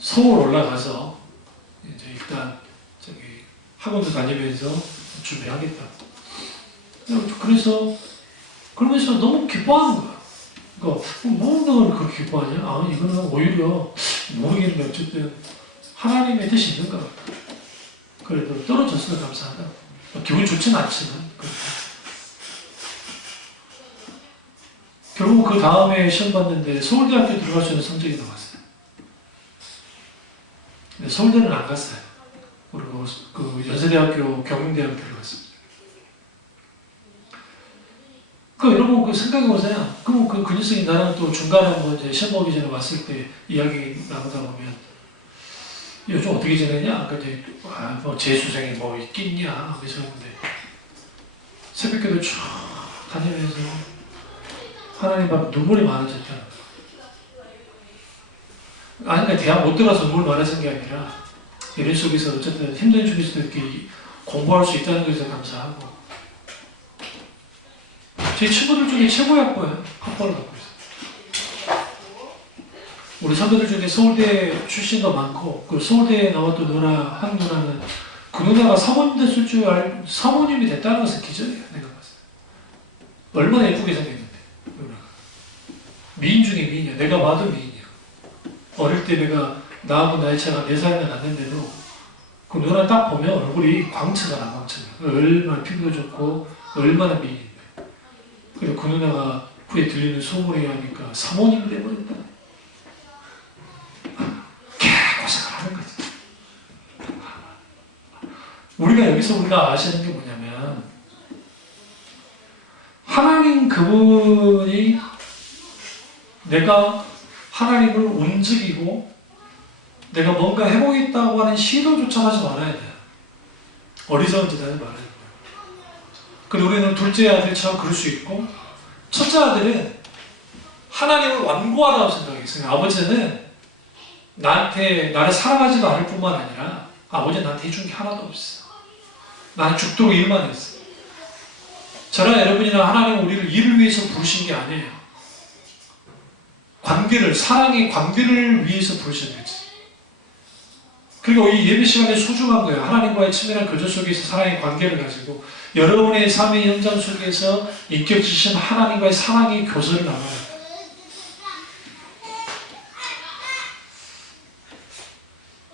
서울 올라가서 이제 일단 저기 학원도 다니면서 준비하겠다. 그러면서 너무 기뻐하는 거야. 그러니까 뭐 그렇게 기뻐하냐? 이거는 오히려 모르겠는데 어쨌든 하나님의 뜻이 있는 것 같다. 그래도 떨어졌으면 감사하다. 기분 좋지는 않지만 결국 그 다음에 시험 봤는데 서울대학교 들어갈 수 있는 성적이 나왔어요. 근데 서울대는 안 갔어요. 그리고 그 연세대학교 경영대학교 들어갔어요. 여러분 생각해보세요. 그럼 그 녀석이 나랑 또 중간에 한번 이제 시험 보기 전에 왔을 때 이야기 나누다 보면 요즘 어떻게 지내냐? 이제 뭐 재수생이 뭐 있겠냐? 하면서 했는데 새벽에도 쭉 다니면서 하나님 앞에 눈물이 많아졌다. 그러니까 대학 못 들어서 눈물 많아진 게 아니라 이런 속에서 어쨌든 힘든 중에서도 이렇게 공부할 수 있다는 것에 감사하고 제 친구들 중에 최고의 학벌을 갖고 있어요. 우리 선배들 중에 서울대 출신도 많고 그 서울대에 나왔던 한 누나는 그 누나가 사모님 됐을 줄 알고 사모님이 됐다는 것은 기적이에요. 내가 봤을 때 얼마나 예쁘게 생겼는데 누나가 미인 중에 미인이야. 내가 봐도 미인이야. 어릴 때 내가 나하고 나이 차가 4살이나 났는데도 그 누나 딱 보면 얼굴이 광채가 나. 광채가 얼마나 피부도 좋고 얼마나 미인인데 그리고 그 누나가 후에 들리는 소문이 하니까 사모님이 돼버렸다. 개고생을 하는 거지. 우리가 아시는 게 뭐냐면 하나님 그분이 내가 하나님을 움직이고 내가 뭔가 해보겠다고 하는 시도조차 하지 말아야 돼요. 어리석은 짓 하지 말아야 돼요. 그리고 우리는 둘째 아들처럼 그럴 수 있고 첫째 아들은 하나님을 완고하다고 생각했어요. 아버지는 나를 사랑하지도 않을 뿐만 아니라 아버지는 나한테 해준 게 하나도 없어. 나는 죽도록 일만 했어. 저랑 여러분이나 하나님은 우리를 일을 위해서 부르신 게 아니에요. 사랑의 관계를 위해서 부르신 거지. 그리고 이 예배 시간에 소중한 거예요. 하나님과의 친밀한 거절 속에서 사랑의 관계를 가지고 여러분의 삶의 현장 속에서 인격지신 하나님과의 사랑의 교제를 나눠야 돼요.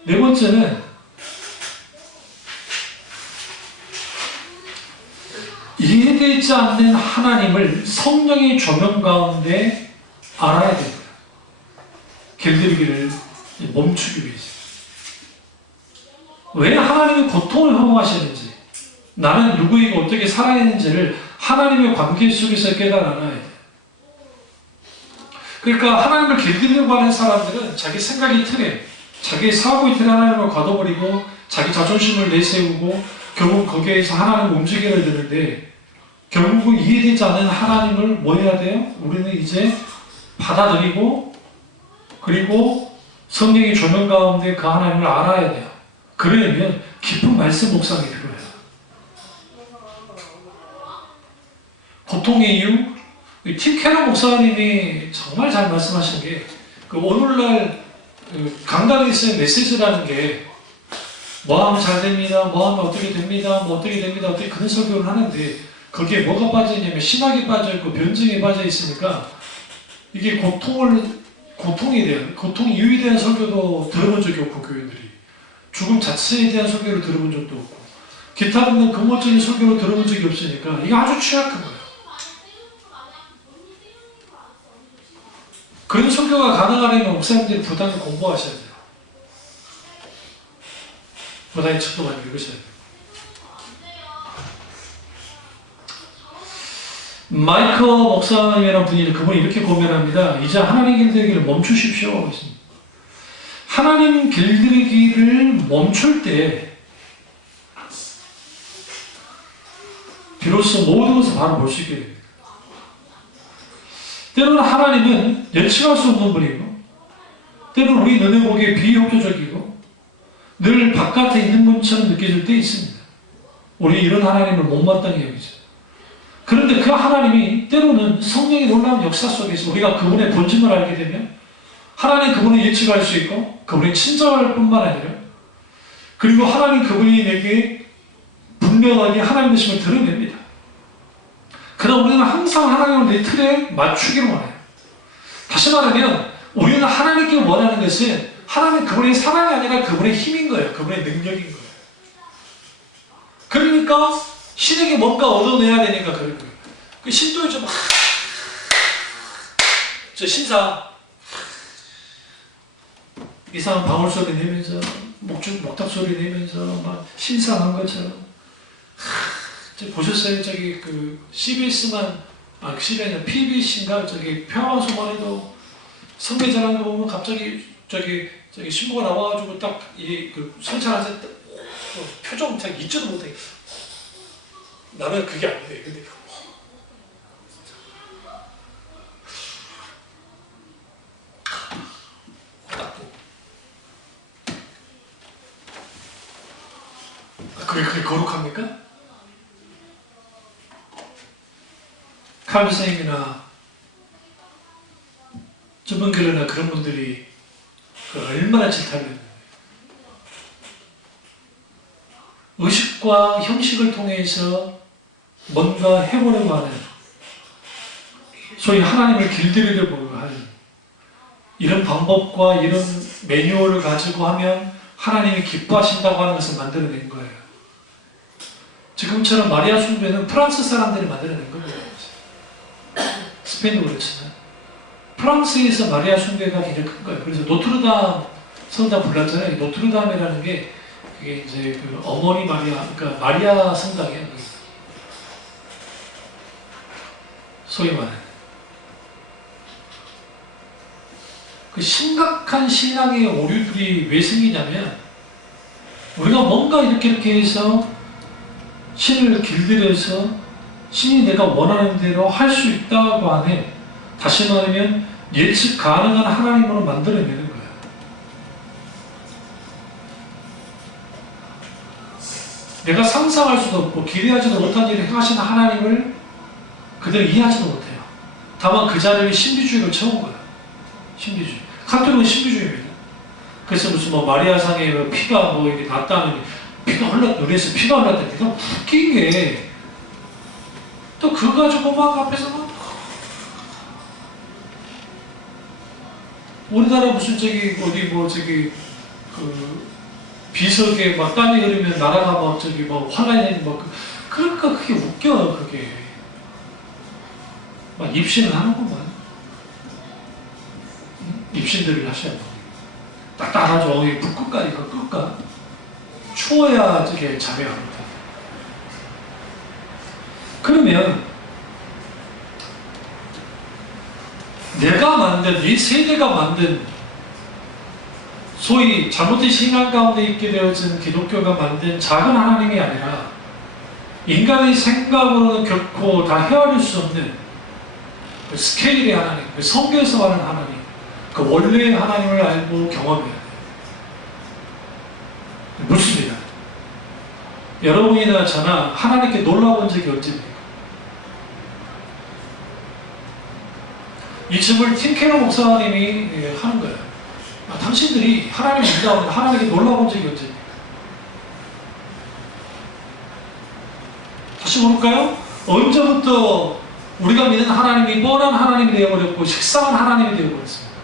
네 번째는 이해되지 않는 하나님을 성령의 조명 가운데 알아야 됩니다. 길들이기를 멈추기 위해서. 왜 하나님이 고통을 허용하시는지, 나는 누구에게 어떻게 살아있는지를 하나님의 관계 속에서 깨달아야 돼요. 그러니까 하나님을 길들이려고 하는 사람들은 자기 생각의 틀에, 자기 사고의 틀에 하나님을 가둬버리고 자기 자존심을 내세우고 결국 거기에서 하나님을 움직여야 되는데 결국은 이해되지 않는 하나님을 뭐 해야 돼요? 우리는 이제 받아들이고 그리고 성령의 조명 가운데 그 하나님을 알아야 돼요. 그러려면 깊은 말씀 묵상이 필요해요. 고통의 이유? 팀 캐런 목사님이 정말 잘 말씀하신 게 그 오늘날 강단에 있는 메시지라는 게 뭐 하면 잘 됩니다, 뭐 하면 어떻게 됩니다, 뭐 어떻게 됩니다, 어떻게 그런 설교를 하는데 거기에 뭐가 빠져있냐면 신학이 빠져있고 변증이 빠져있으니까 이게 고통에 대한, 고통 이유에 대한 설교도 들어본 적이 없고 교인들이 죽음 자체에 대한 설교를 들어본 적도 없고 기타 등등 근본적인 설교를 들어본 적이 없으니까 이게 아주 취약한 거예요. 그런 설교가 가능하려면 목사님들이 부단히 공부하셔야 돼요. 부단히 책도 많이 읽으셔야 돼요. 마이커 목사님이라는 분이 그분이 이렇게 고면합니다. 이제 하나님 길들이기를 멈추십시오. 하나님 길들이기를 멈출 때 비로소 모든 것을 바로 볼 수 있게 됩니다. 때로는 하나님은 예측할 수 없는 분이고, 때로는 우리 눈에 보기에 비협조적이고 늘 바깥에 있는 분처럼 느껴질 때 있습니다. 우리 이런 하나님을 못마땅히 여기죠. 그런데 그 하나님이 때로는 성령의 놀라운 역사 속에서 우리가 그분의 본질을 알게 되면 하나님 그분을 예측할 수 있고 그분이 친절할 뿐만 아니라 그리고 하나님 그분이 내게 분명하게 하나님 되심을 드러냅니다. 그러나 우리는 항상 하나님을 내 틀에 맞추기를 원해요. 다시 말하면 우리는 하나님께 원하는 것은 하나님 그분의 사랑이 아니라 그분의 힘인 거예요. 그분의 능력인 거예요. 그러니까 신에게 뭔가 얻어내야 되니까 그럴 거예요. 그 신도 좀 저 신사 이상한 방울 소리 내면서 목탁 소리 내면서 막 신상한 것처럼 보셨어요? 저기 그 CBS만 CBS가 아니라 PBC인가 저기 평화소만에도 성대자랑 거 보면 갑자기 저기 신부가 나와가지고 딱 이 그 성찰하실 때 표정 잘 잊지도 못해. 나는 그게 안 돼. 근데 그게 그렇게 거룩합니까? 칼 선생님이나 주변교회나 그런 분들이 얼마나 질타를 의식과 형식을 통해서 뭔가 해보려고 하는 소위 하나님을 길들이려고 하는 이런 방법과 이런 매뉴얼을 가지고 하면 하나님이 기뻐하신다고 하는 것을 만들어낸 거예요. 지금처럼 마리아 숭배는 프랑스 사람들이 만들어낸 거예요. 스페인도 그렇지만 프랑스에서 마리아 숭배가 굉장히 큰 거예요. 그래서 노트르담 성당 불났잖아요. 노트르담이라는 게 그게 이제 그 어머니 마리아, 그러니까 마리아 성당이에요. 소위 말하는 그 심각한 신앙의 오류들이 왜 생기냐면 우리가 뭔가 이렇게 해서 신을 길들여서 신이 내가 원하는 대로 할 수 있다고 하는, 다시 말하면 예측 가능한 하나님으로 만들어내는 거예요. 내가 상상할 수도 없고 기대하지도 못한 일을 행하시는 하나님을 그대로 이해하지도 못해요. 다만 그 자리에 신비주의를 채운 거예요. 신비주의. 카톨릭은 신비주의입니다. 그래서 무슨 뭐 마리아상에 피가 뭐 이렇게 났다는, 피가 흘렀다, 눈에서 피가 흘렀다. 내가 웃긴 게, 또 그거 가지고 막 앞에서 막, 우리나라 무슨 저기, 어디 뭐 저기, 그, 비석에 막 땀이 흐르면 나라가 막 저기 뭐 환란이 막, 그러니까 그게 웃겨, 그게. 막 입신을 하는구만. 입신들을 하셔야 돼. 딱딱하죠. 불끝까지 그 끝까. 추워야 저게 잠이 안 온다. 그러면 내가 만든, 이 세대가 만든 소위 잘못된 신앙 가운데 있게 되어진 기독교가 만든 작은 하나님이 아니라 인간의 생각으로는 결코 다 헤아릴 수 없는 그 스케일의 하나님, 그 성경에서 말하는 하나님, 그 원래의 하나님을 알고 경험해야 돼요. 묻습니다. 여러분이나 저나 하나님께 놀라본 적이 언제입니까? 이 질문을 팀 케러 목사님이 하는 거예요. 당신들이 하나님을 믿다고 하나님께 놀라본 적이 언제입니까? 다시 볼까요? 언제부터 우리가 믿는 하나님이 뻔한 하나님이 되어버렸고 식상한 하나님이 되어버렸습니다.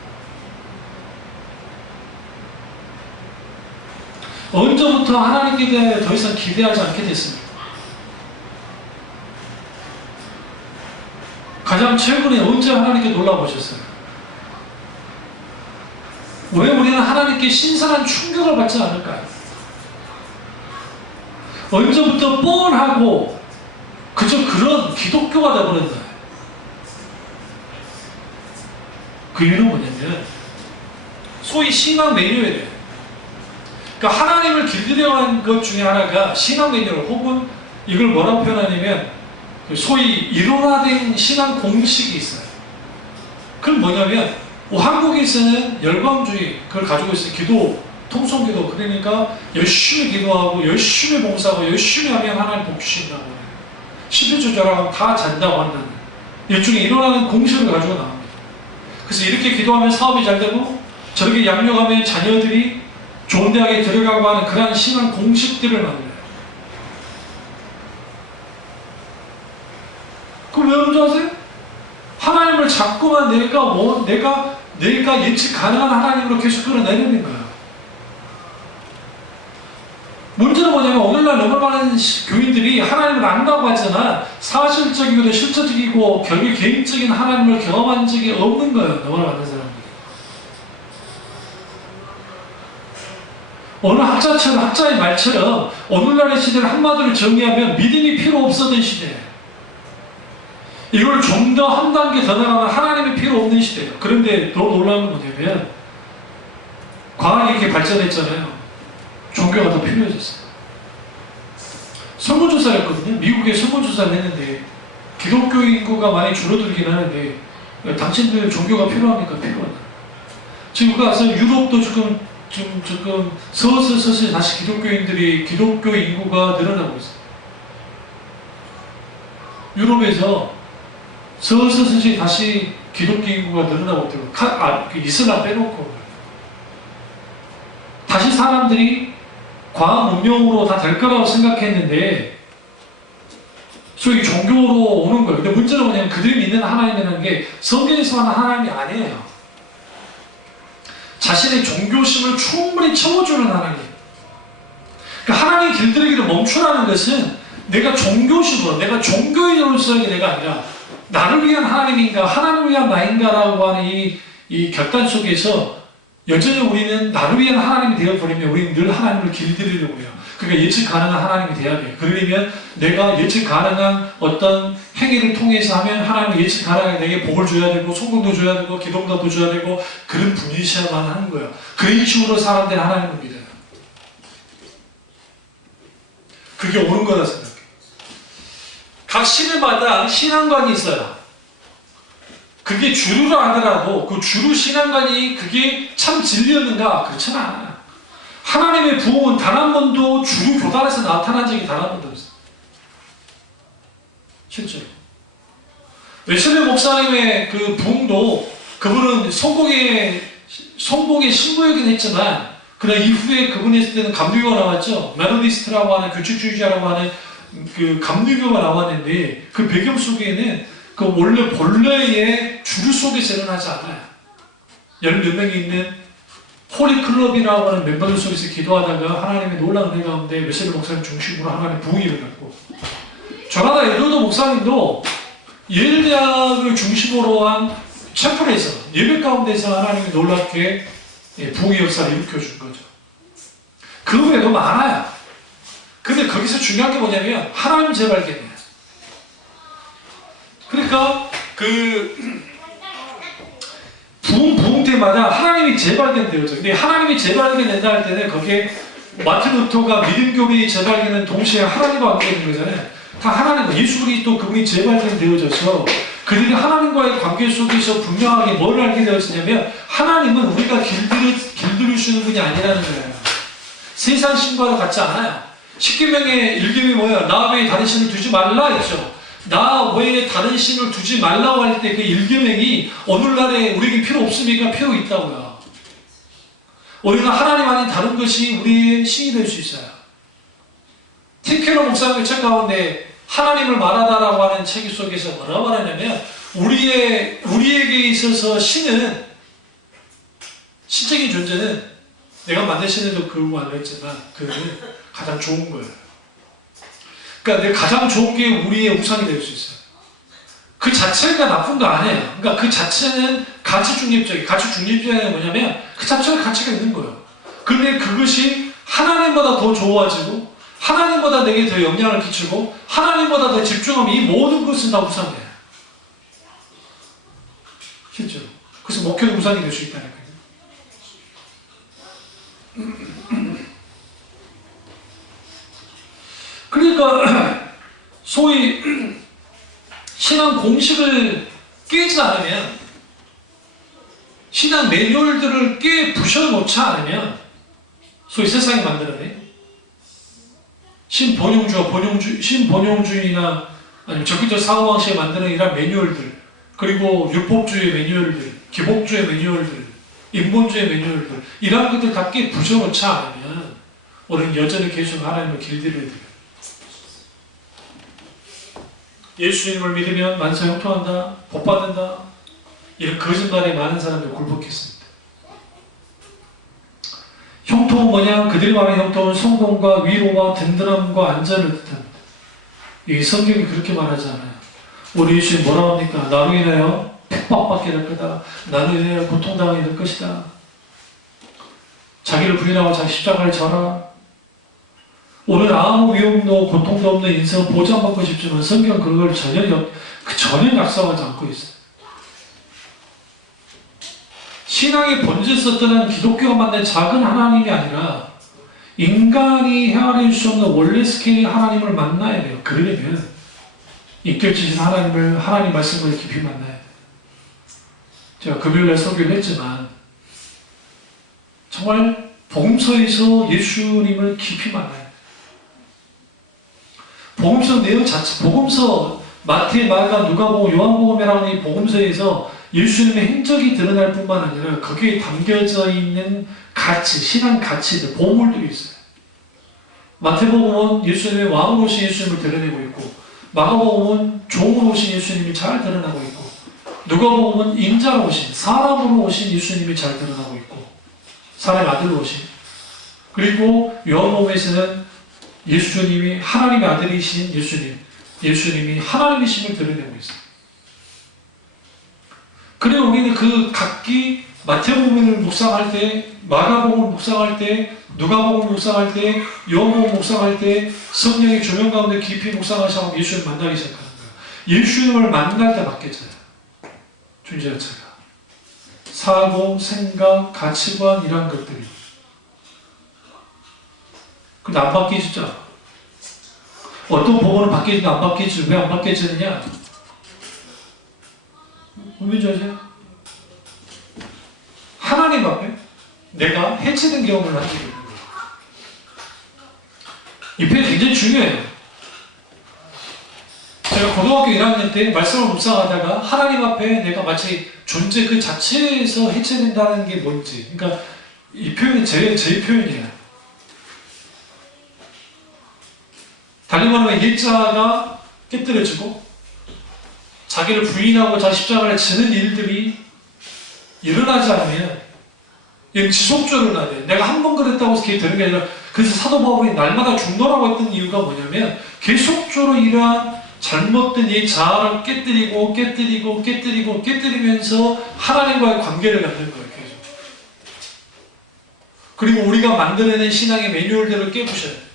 언제부터 하나님께 대해 더 이상 기대하지 않게 됐습니까? 가장 최근에 언제 하나님께 놀라보셨어요? 왜 우리는 하나님께 신선한 충격을 받지 않을까요? 언제부터 뻔하고 그저 그런 기독교가 되어버렸나요? 그 이유는 뭐냐면 소위 신앙 매뉴얼이에요. 그러니까 하나님을 길들여간 것 중에 하나가 신앙 매뉴얼, 혹은 이걸 뭐라고 표현하냐면 소위 일원화된 신앙 공식이 있어요. 그건 뭐냐면 한국에서는 열광주의 그걸 가지고 있어요. 기도, 통성기도. 그러니까 열심히 기도하고 열심히 봉사하고 열심히 하면 하나님 복 주신다고, 11조 절하고 다 잔다고 한다는 일종의 일어나는 공식을 가지고 나옵니다. 그래서 이렇게 기도하면 사업이 잘 되고 저렇게 양육하면 자녀들이 좋은 대학에 들어가고 하는 그러한 신앙 공식들을 만들어요. 그럼 왜 그런지 아세요? 하나님을 자꾸만 내가 예측 가능한 하나님으로 계속 끌어내려는 거예요. 문제는 뭐냐면 오늘날 너무 많은 교인들이 하나님을 안다고 하지만 사실적이고 실체적이고 결국 개인적인 하나님을 경험한 적이 없는 거예요. 너무나 많은 사람들이. 어느 학자의 말처럼 오늘날의 시대를 한마디로 정의하면 믿음이 필요 없었던 시대예요. 이걸 좀 더 한 단계 더 나가면 하나님이 필요 없는 시대예요. 그런데 더 놀라운 건 뭐냐면 과학이 이렇게 발전했잖아요. 종교가 더 필요해졌어요. 설문조사를 했거든요. 미국에 설문조사를 했는데 기독교 인구가 많이 줄어들긴 하는데 당신들 종교가 필요합니까? 필요하다. 지금 가서 유럽도 조금 서서히 다시 기독교 인구가 늘어나고 있어요. 유럽에서 서서히 다시 기독교 인구가 늘어나고 있더라고요. 이슬람 빼놓고. 다시 사람들이 과학 문명으로 다 될 거라고 생각했는데 소위 종교로 오는 거예요. 근데 문제는 뭐냐면 그들이 믿는 하나님이라는 게 성경에서 하는 하나님이 아니에요. 자신의 종교심을 충분히 채워주는 하나님. 그러니까 하나님 길들이기를 멈추라는 것은 내가 종교심으로, 내가 종교인으로서의 내가 아니라 나를 위한 하나님인가, 하나님을 위한 나인가라고 하는 이 결단 속에서 여전히 우리는 나를 위한 하나님이 되어버리면 우리는 늘 하나님을 길들이려고 해요. 그러니까 예측 가능한 하나님이 돼야 돼요. 그러려면 내가 예측 가능한 어떤 행위를 통해서 하면 하나님이 예측 가능하게 내게 복을 줘야 되고 성공도 줘야 되고 기도도 줘야 되고 그런 분이셔야만 하는 거예요. 그런 식으로 사람들이 하나님을 믿어요. 그게 옳은 거라 생각해요. 각 시대마다 신앙관이 있어요. 그게 주류라 하더라도 그 주류 신앙관이 그게 참 진리였는가? 그렇지는 않아요. 하나님의 부흥은 단 한 번도 주류 교단에서 나타난 적이 단 한 번도 없어요. 실제로. 웨슬리 목사님의 그 부흥도 그분은 성공의 신부이긴 했지만 그러나 이후에 그분이 했을 때는 감리교가 나왔죠. 메로디스트라고 하는 규칙주의자라고 하는 그 감리교가 나왔는데 그 배경 속에는 그 본래의 주류 속에서 일어나지 않아요. 몇 명이 있는 홀리클럽이라고 하는 멤버들 속에서 기도하다가 하나님의 놀라운 은혜 가운데 웨슬리 목사님 중심으로 하나님의 부흥이 일어났고 조나단 에드워드 목사님도 예일대학을 중심으로 한 채플에서 예배 가운데서 하나님이 놀랍게 부흥의 역사를 일으켜준 거죠. 그 외에도 많아요. 근데 거기서 중요한 게 뭐냐면 하나님 재발견이에요. 그러니까 그 부흥 때마다 하나님이 재발견되어져. 근데 하나님이 재발견된다 할 때는 거기에 마틴 루터가 믿음교회의 재발견은 동시에 하나님과 관계되는 거잖아요. 다 하나님과 예수 그리스도 그분이 재발견되어져서 그들이 하나님과의 관계 속에서 분명하게 뭘 알게 되었냐면 하나님은 우리가 길들이시는 분이 아니라는 거예요. 세상 신과도 같지 않아요. 십계명의 1계명이 뭐예요? 나 외에 다른 신을 두지 말라 했죠. 나 외에 다른 신을 두지 말라고 할 때 그 1계명이 오늘날에 우리에게 필요 없습니까? 필요 있다고요. 우리는 하나님 아닌 다른 것이 우리의 신이 될 수 있어요. 팀 캐러 목사님의 책 가운데 하나님을 말하다라고 하는 책 속에서 뭐라고 말하냐면 우리에게 있어서 신은 신적인 존재는 내가 만든 신에도 그러고 말했지만 그는 가장 좋은 거예요. 그러니까 내가 가장 좋은 게 우리의 우상이 될 수 있어요. 그 자체가 나쁜 거 아니에요. 그러니까 그 자체는 가치 중립적인 뭐냐면 그 자체가 가치가 있는 거예요. 그런데 그것이 하나님보다 더 좋아지고 하나님보다 내게 더 영향을 끼치고 하나님보다 더 집중하면 이 모든 것은 다 우상이에요. 실제로. 그래서 목회도 우상이 될 수 있다는 거예요. 그러니까 소위 신앙 공식을 깨지 않으면, 신앙 매뉴얼들을 부셔놓지 않으면, 소위 세상이 만들어내 신본용주의나 아니면 적극적 사고방식에 만드는 이런 매뉴얼들, 그리고 율법주의 매뉴얼들, 기복주의 매뉴얼들, 인본주의 매뉴얼들, 이런 것들 다 부셔놓지 않으면 우리는 여전히 계속 하나님을 길들여야 돼요. 예수님을 믿으면 만사 형통한다, 복받는다, 이런 거짓말에 많은 사람들이 굴복했습니다. 형통은 뭐냐? 그들이 말하는 형통은 성공과 위로와 든든함과 안전을 뜻합니다. 이 성경이 그렇게 말하지 않아요. 우리 예수님 뭐라고 합니까? 나로 인하여 핍박받게 될 거다. 나로 인하여 고통당하게 될 것이다. 자기를 부인하고 자기 십자가를 져라. 오늘 아무 위험도 고통도 없는 인생을 보장받고 싶지만 성경은 그걸 전혀 약속하지 않고 있어요. 신앙의 본질에서 떠난 기독교가 만든 작은 하나님이 아니라 인간이 헤아릴 수 없는 원래 스케일의 하나님을 만나야 돼요. 그러려면 인격지신 하나님 말씀을 깊이 만나야 돼요. 제가 금요일날 설교를 했지만 정말 복음서에서 예수님을 깊이 만나야 돼요. 복음서 내용 자체, 복음서 마태, 마가, 누가복음, 요한복음이라는 이 복음서에서 예수님의 행적이 드러날 뿐만 아니라 거기에 담겨져 있는 가치, 신앙 가치들, 보물들이 있어요. 마태복음은 예수님의 왕으로 오신 예수님을 드러내고 있고, 마가복음은 종으로 오신 예수님이 잘 드러나고 있고, 누가복음은 인자로 오신, 사람으로 오신 예수님이 잘 드러나고 있고, 사람의 아들로 오신, 그리고 요한복음에서는 예수님이 하나님의 아들이신 예수님이 하나님이심을 드러내고 있어요. 그래서 우리는 그 각기 마태복음을 묵상할 때, 마가복음을 묵상할 때, 누가복음을 묵상할 때, 요한복음을 묵상할 때 성령의 조명 가운데 깊이 묵상하셔서 예수님을 만나기 시작하는 거예요. 예수님을 만날 때 바뀌어져요. 존재 자체가. 사고, 생각, 가치관 이런 것들이. 근데 안 바뀌어지죠. 어떤 부분은 바뀌어지는데 안 바뀌어지죠. 왜 안 바뀌어지느냐? 뭔지 아세요? 하나님 앞에 내가 해치는 경험을 하게 되는 거예요. 이 표현이 굉장히 중요해요. 제가 고등학교 1학년 때 말씀을 묵상하다가 하나님 앞에 내가 마치 존재 그 자체에서 해체된다는 게 뭔지, 그러니까 이 표현이 제 표현이에요. 달리 말하면 일자가 깨뜨려지고 자기를 부인하고 자기 십자가를 지는 일들이 일어나지 않으면 이건 지속적으로 일어나야 돼. 내가 한 번 그랬다고 해서 그게 되는 게 아니라, 그래서 사도 바울이 날마다 죽노라고 했던 이유가 뭐냐면 계속적으로 이러한 잘못된 이 자아를 깨뜨리면서 하나님과의 관계를 갖는 거예요. 계속. 그리고 우리가 만들어낸 신앙의 매뉴얼들을 깨부셔야 돼.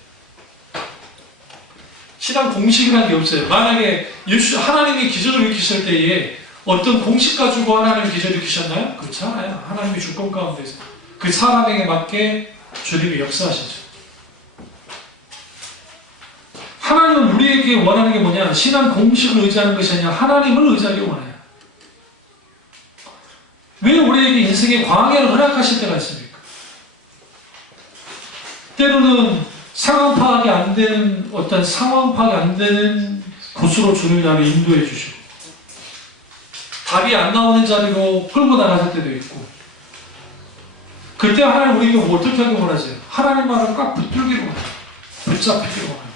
신앙 공식이라는 게 없어요. 만약에 하나님이 기적을 일으키실 때에 어떤 공식 가지고 하나님이 기적을 일으키셨나요? 그렇지 않아요. 하나님이 주권 가운데서 그 사람에게 맞게 주님이 역사하시죠. 하나님은 우리에게 원하는 게 뭐냐? 신앙 공식을 의지하는 것이 아니라 하나님을 의지하기 원해요. 왜 우리에게 인생의 광야를 허락하실 때가 있습니까? 때로는 상황 파악이 안 되는 곳으로 주님 나를 인도해 주시고, 답이 안 나오는 자리로 끌고 나가실 때도 있고, 그때 하나님 우리에게 어떻게 하기 원하세요? 하나님 말을 꽉 붙들기로 원해요. 붙잡히기로 원해요.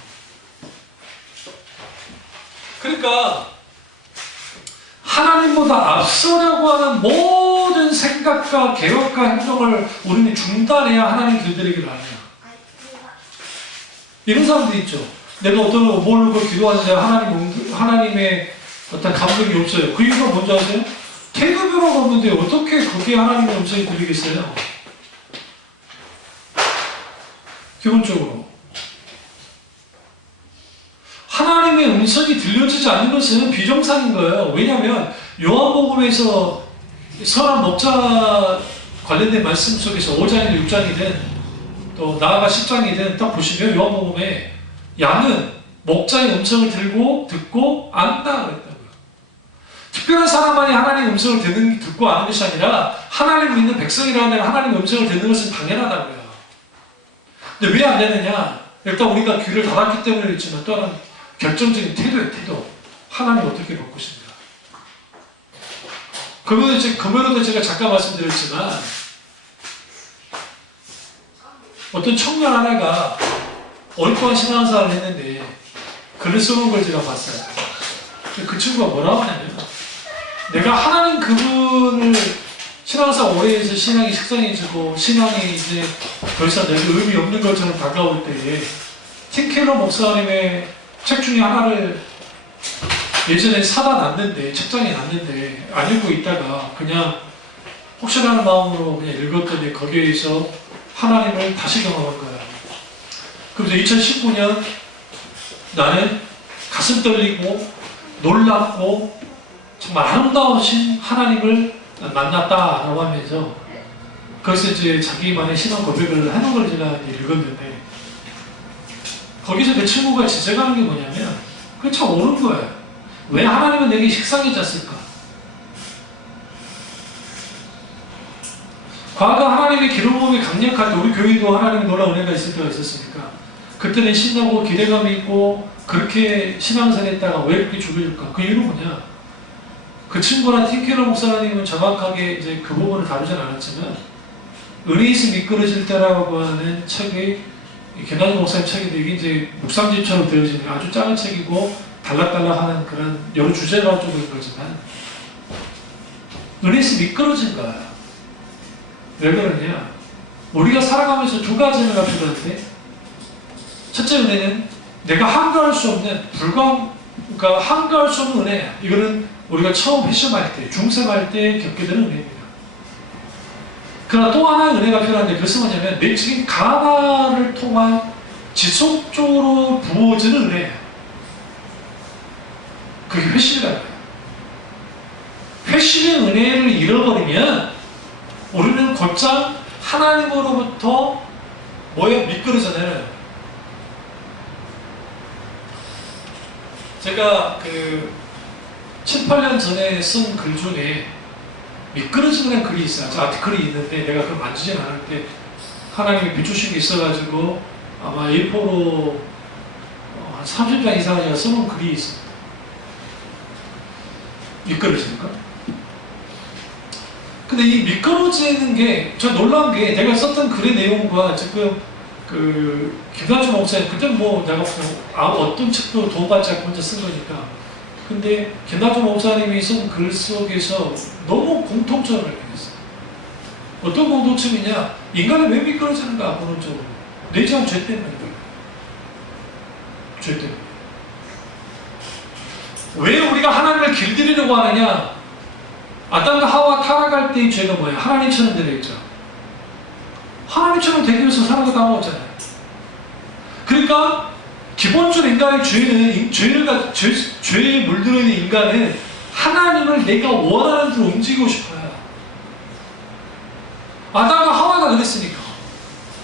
그러니까 하나님보다 앞서려고 하는 모든 생각과 계획과 행동을 우리는 중단해야 하나님 길들이기를 합니다. 이런 사람들이 있죠. 내가 어떤 걸 모르고 기도하는데 하나님의 어떤 감동이 없어요. 그 이유가 뭔지 아세요? 태도별로가 없는데 어떻게 거기에 하나님의 음성이 들리겠어요? 기본적으로 하나님의 음성이 들려지지 않는 것은 비정상인 거예요. 왜냐하면 요한복음에서 선한 목자 관련된 말씀 속에서 5장이든 6장이든 또 나아가 10장이든 딱 보시면 요한복음에 양은 목자의 음성을 듣고 안다 그랬다고요. 특별한 사람만이 하나님의 음성을 듣고 아는 것이 아니라 하나님을 믿는 백성이라는 하나님의 음성을 듣는 것은 당연하다고요. 근데 왜 안 되느냐? 일단 우리가 귀를 닫았기 때문에 그렇지만 또 하나는 결정적인 태도예요. 태도. 하나님 어떻게 먹고 싶냐. 그거도 제가 잠깐 말씀드렸지만 어떤 청년 하나가 오랫동안 신앙생활을 했는데 글을 써놓은 걸 제가 봤어요. 그 친구가 뭐라고 하냐면 내가 하나님 그분을 신앙생활 오래 해서 신앙이 식상해지고 신앙이 이제 더 이상 내게 의미 없는 것처럼 다가올 때에 팀 켈러 목사님의 책 중에 하나를 예전에 사다 놨는데 책장에 놨는데 안 읽고 있다가 그냥 혹시라는 마음으로 그냥 읽었더니 거기에서 하나님을 다시 경험한 거야. 그래서 2019년 나는 가슴 떨리고 놀랍고 정말 아름다우신 하나님을 만났다라고 하면서 거기서 이제 자기만의 신앙 고백을 하는 걸 제가 읽었는데 거기서 그 친구가 지적하는 게 뭐냐면 그게 참 옳은 거예요. 왜 하나님은 내게 식상해졌을까? 과거 하나님의 기름부음이 강력할 때 우리 교회도 하나님의 놀라운 은혜가 있을 때가 있었으니까 그때는 신나고 기대감이 있고 그렇게 신앙생활 했다가 왜 그렇게 죽여줄까? 그 이유는 뭐냐? 그 친구나 팀켈러 목사님은 정확하게 이제 그 부분을 다루진 않았지만 은혜에서 미끄러질 때라고 하는 책이 김남준 목사님 책인데 이게 이제 묵상집처럼 되어지는 아주 작은 책이고 달락달락하는 그런 여러 주제가 가지고 있는 거지만 은혜에서 미끄러진 거야. 왜 그러냐? 우리가 살아가면서 두 가지 은혜가 필요한데 첫째 은혜는 내가 한가할 수 없는 그러니까 한가할 수 없는 은혜야. 이거는 우리가 처음 회심할 때, 중생할 때 겪게 되는 은혜입니다. 그러나 또 하나의 은혜가 필요한데 그것은 뭐냐면 내 지금 가나를 통한 지속적으로 부어지는 은혜야. 그게 회심이라는 거예요. 회심의 은혜를 잃어버리면 우리는 곧장 하나님으로부터 미끄러져내는. 제가 7, 8년 전에 쓴 글 중에 미끄러지는 글이 있어요. 아티클이 있는데 내가 그걸 만지진 않았는데 하나님이 비추신 게 있어가지고 아마 A4로 한 30장 이상을 제가 써놓은 글이 있습니다. 미끄러지니까. 근데 이 미끄러지는 게 저 놀라운 게 내가 썼던 글의 내용과 지금 김남준 목사님 그때 내가 어떤 책도 도움받지 않고 혼자 쓴 거니까. 근데 김남준 목사님이 쓴 글 속에서 너무 공통점을 발견했어요. 어떤 공통점이냐? 인간이 왜 미끄러지는가 본론적으로 내재한 죄 때문인 거예요. 죄 때문에. 왜 우리가 하나님을 길들이려고 하느냐? 아담과 하와 타락할 때의 죄가 뭐예요? 하나님처럼 되려 있죠. 하나님처럼 되기 위해서 사람을 까먹었잖아요. 그러니까 기본적으로 인간의 죄에 물들어 있는 인간은 하나님을 내가 원하는 대로 움직이고 싶어요. 아담과 하와가 그랬으니까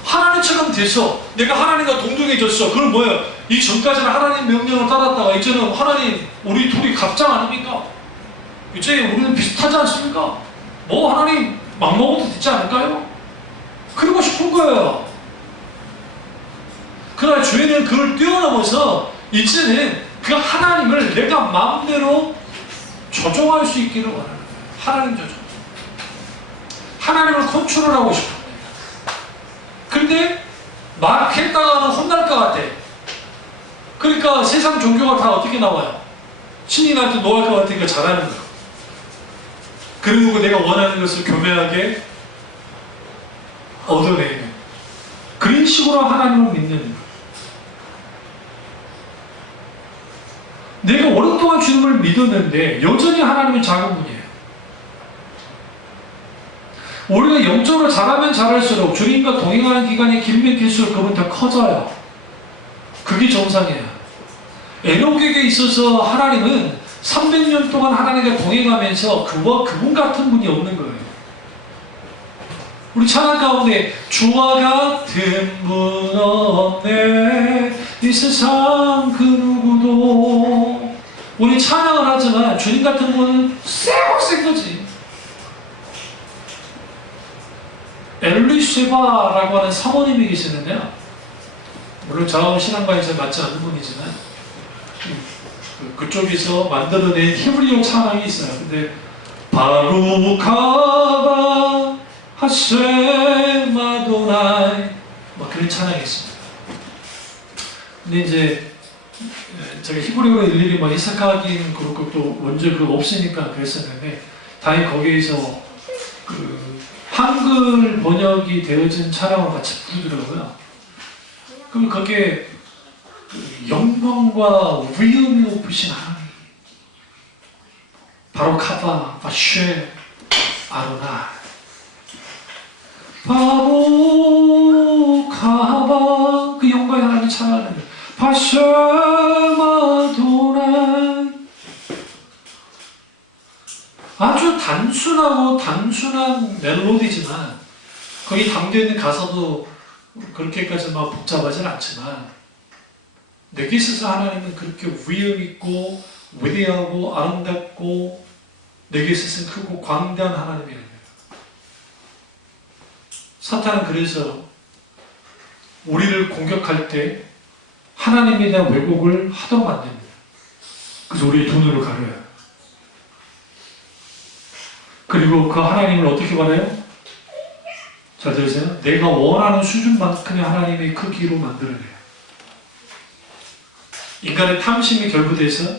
하나님처럼 돼서 내가 하나님과 동등해졌어. 그럼 뭐예요? 이 전까지는 하나님 명령을 따랐다가 이제는 하나님 우리 둘이 갑장 아닙니까? 이제 우리는 비슷하지 않습니까? 하나님 맘먹어도 되지 않을까요? 그러고 싶은 거예요. 그러나 죄는 그걸 뛰어넘어서 이제는 그 하나님을 내가 마음대로 조종할 수 있기를 원하는 거예요. 하나님 조종. 하나님을 컨트롤하고 싶은 거예요. 근데 막 했다가는 혼날 것 같아. 그러니까 세상 종교가 다 어떻게 나와요? 신인한테 노할 것 같으니까 잘하는 거예요. 그리고 내가 원하는 것을 교묘하게 얻어내는 그런 식으로 하나님을 믿는 거예요. 내가 오랫동안 주님을 믿었는데 여전히 하나님은 작은 분이에요. 우리가 영적으로 자라면 자랄수록 주님과 동행하는 기간이 길면 길수록 그분 더 커져요. 그게 정상이에요. 에녹에게 있어서 하나님은 300년 동안 하나님과 동행하면서 그와 그분 같은 분이 없는 거예요. 우리 찬양 가운데 주와 같은 분 없네 이 세상 그 누구도. 우리 찬양을 하지만 주님 같은 분은 세고 센 거지. 엘리쉐바라고 하는 사모님이 계시는데요, 물론 저하고 신앙과에서 맞지 않는 분이지만 그쪽에서 만들어낸 히브리어 찬양이 있어요. 근데 바루카바 하셈 아도나이 뭐 그런 찬양이 있습니다. 근데 이제 제가 히브리어로 일일이 뭐 해석하긴 그렇고 또 원제로 없으니까 그랬었는데 다행히 거기에서 그 한글 번역이 되어진 찬양을 같이 부르더라고요. 그럼 거기에 영광과 위엄이 높으신 하나님, 바로 카바 바쉐 아로나, 바로 카바 그 영광의 하나님 찬양하는 거예요. 바쉐 마도나. 아주 단순한 멜로디지만 거기 담겨있는 가사도 그렇게까지 막 복잡하진 않지만 내게 있어서 하나님은 그렇게 위엄 있고 위대하고 아름답고 내게 있어서 크고 광대한 하나님이에요. 사탄은 그래서 우리를 공격할 때 하나님에 대한 왜곡을 하도록 만듭니다. 그래서 우리의 눈으로 가려요. 그리고 그 하나님을 어떻게 말해요? 잘 들으세요? 내가 원하는 수준만큼의 하나님의 크기로 만들어내요. 인간의 탐심이 결부돼서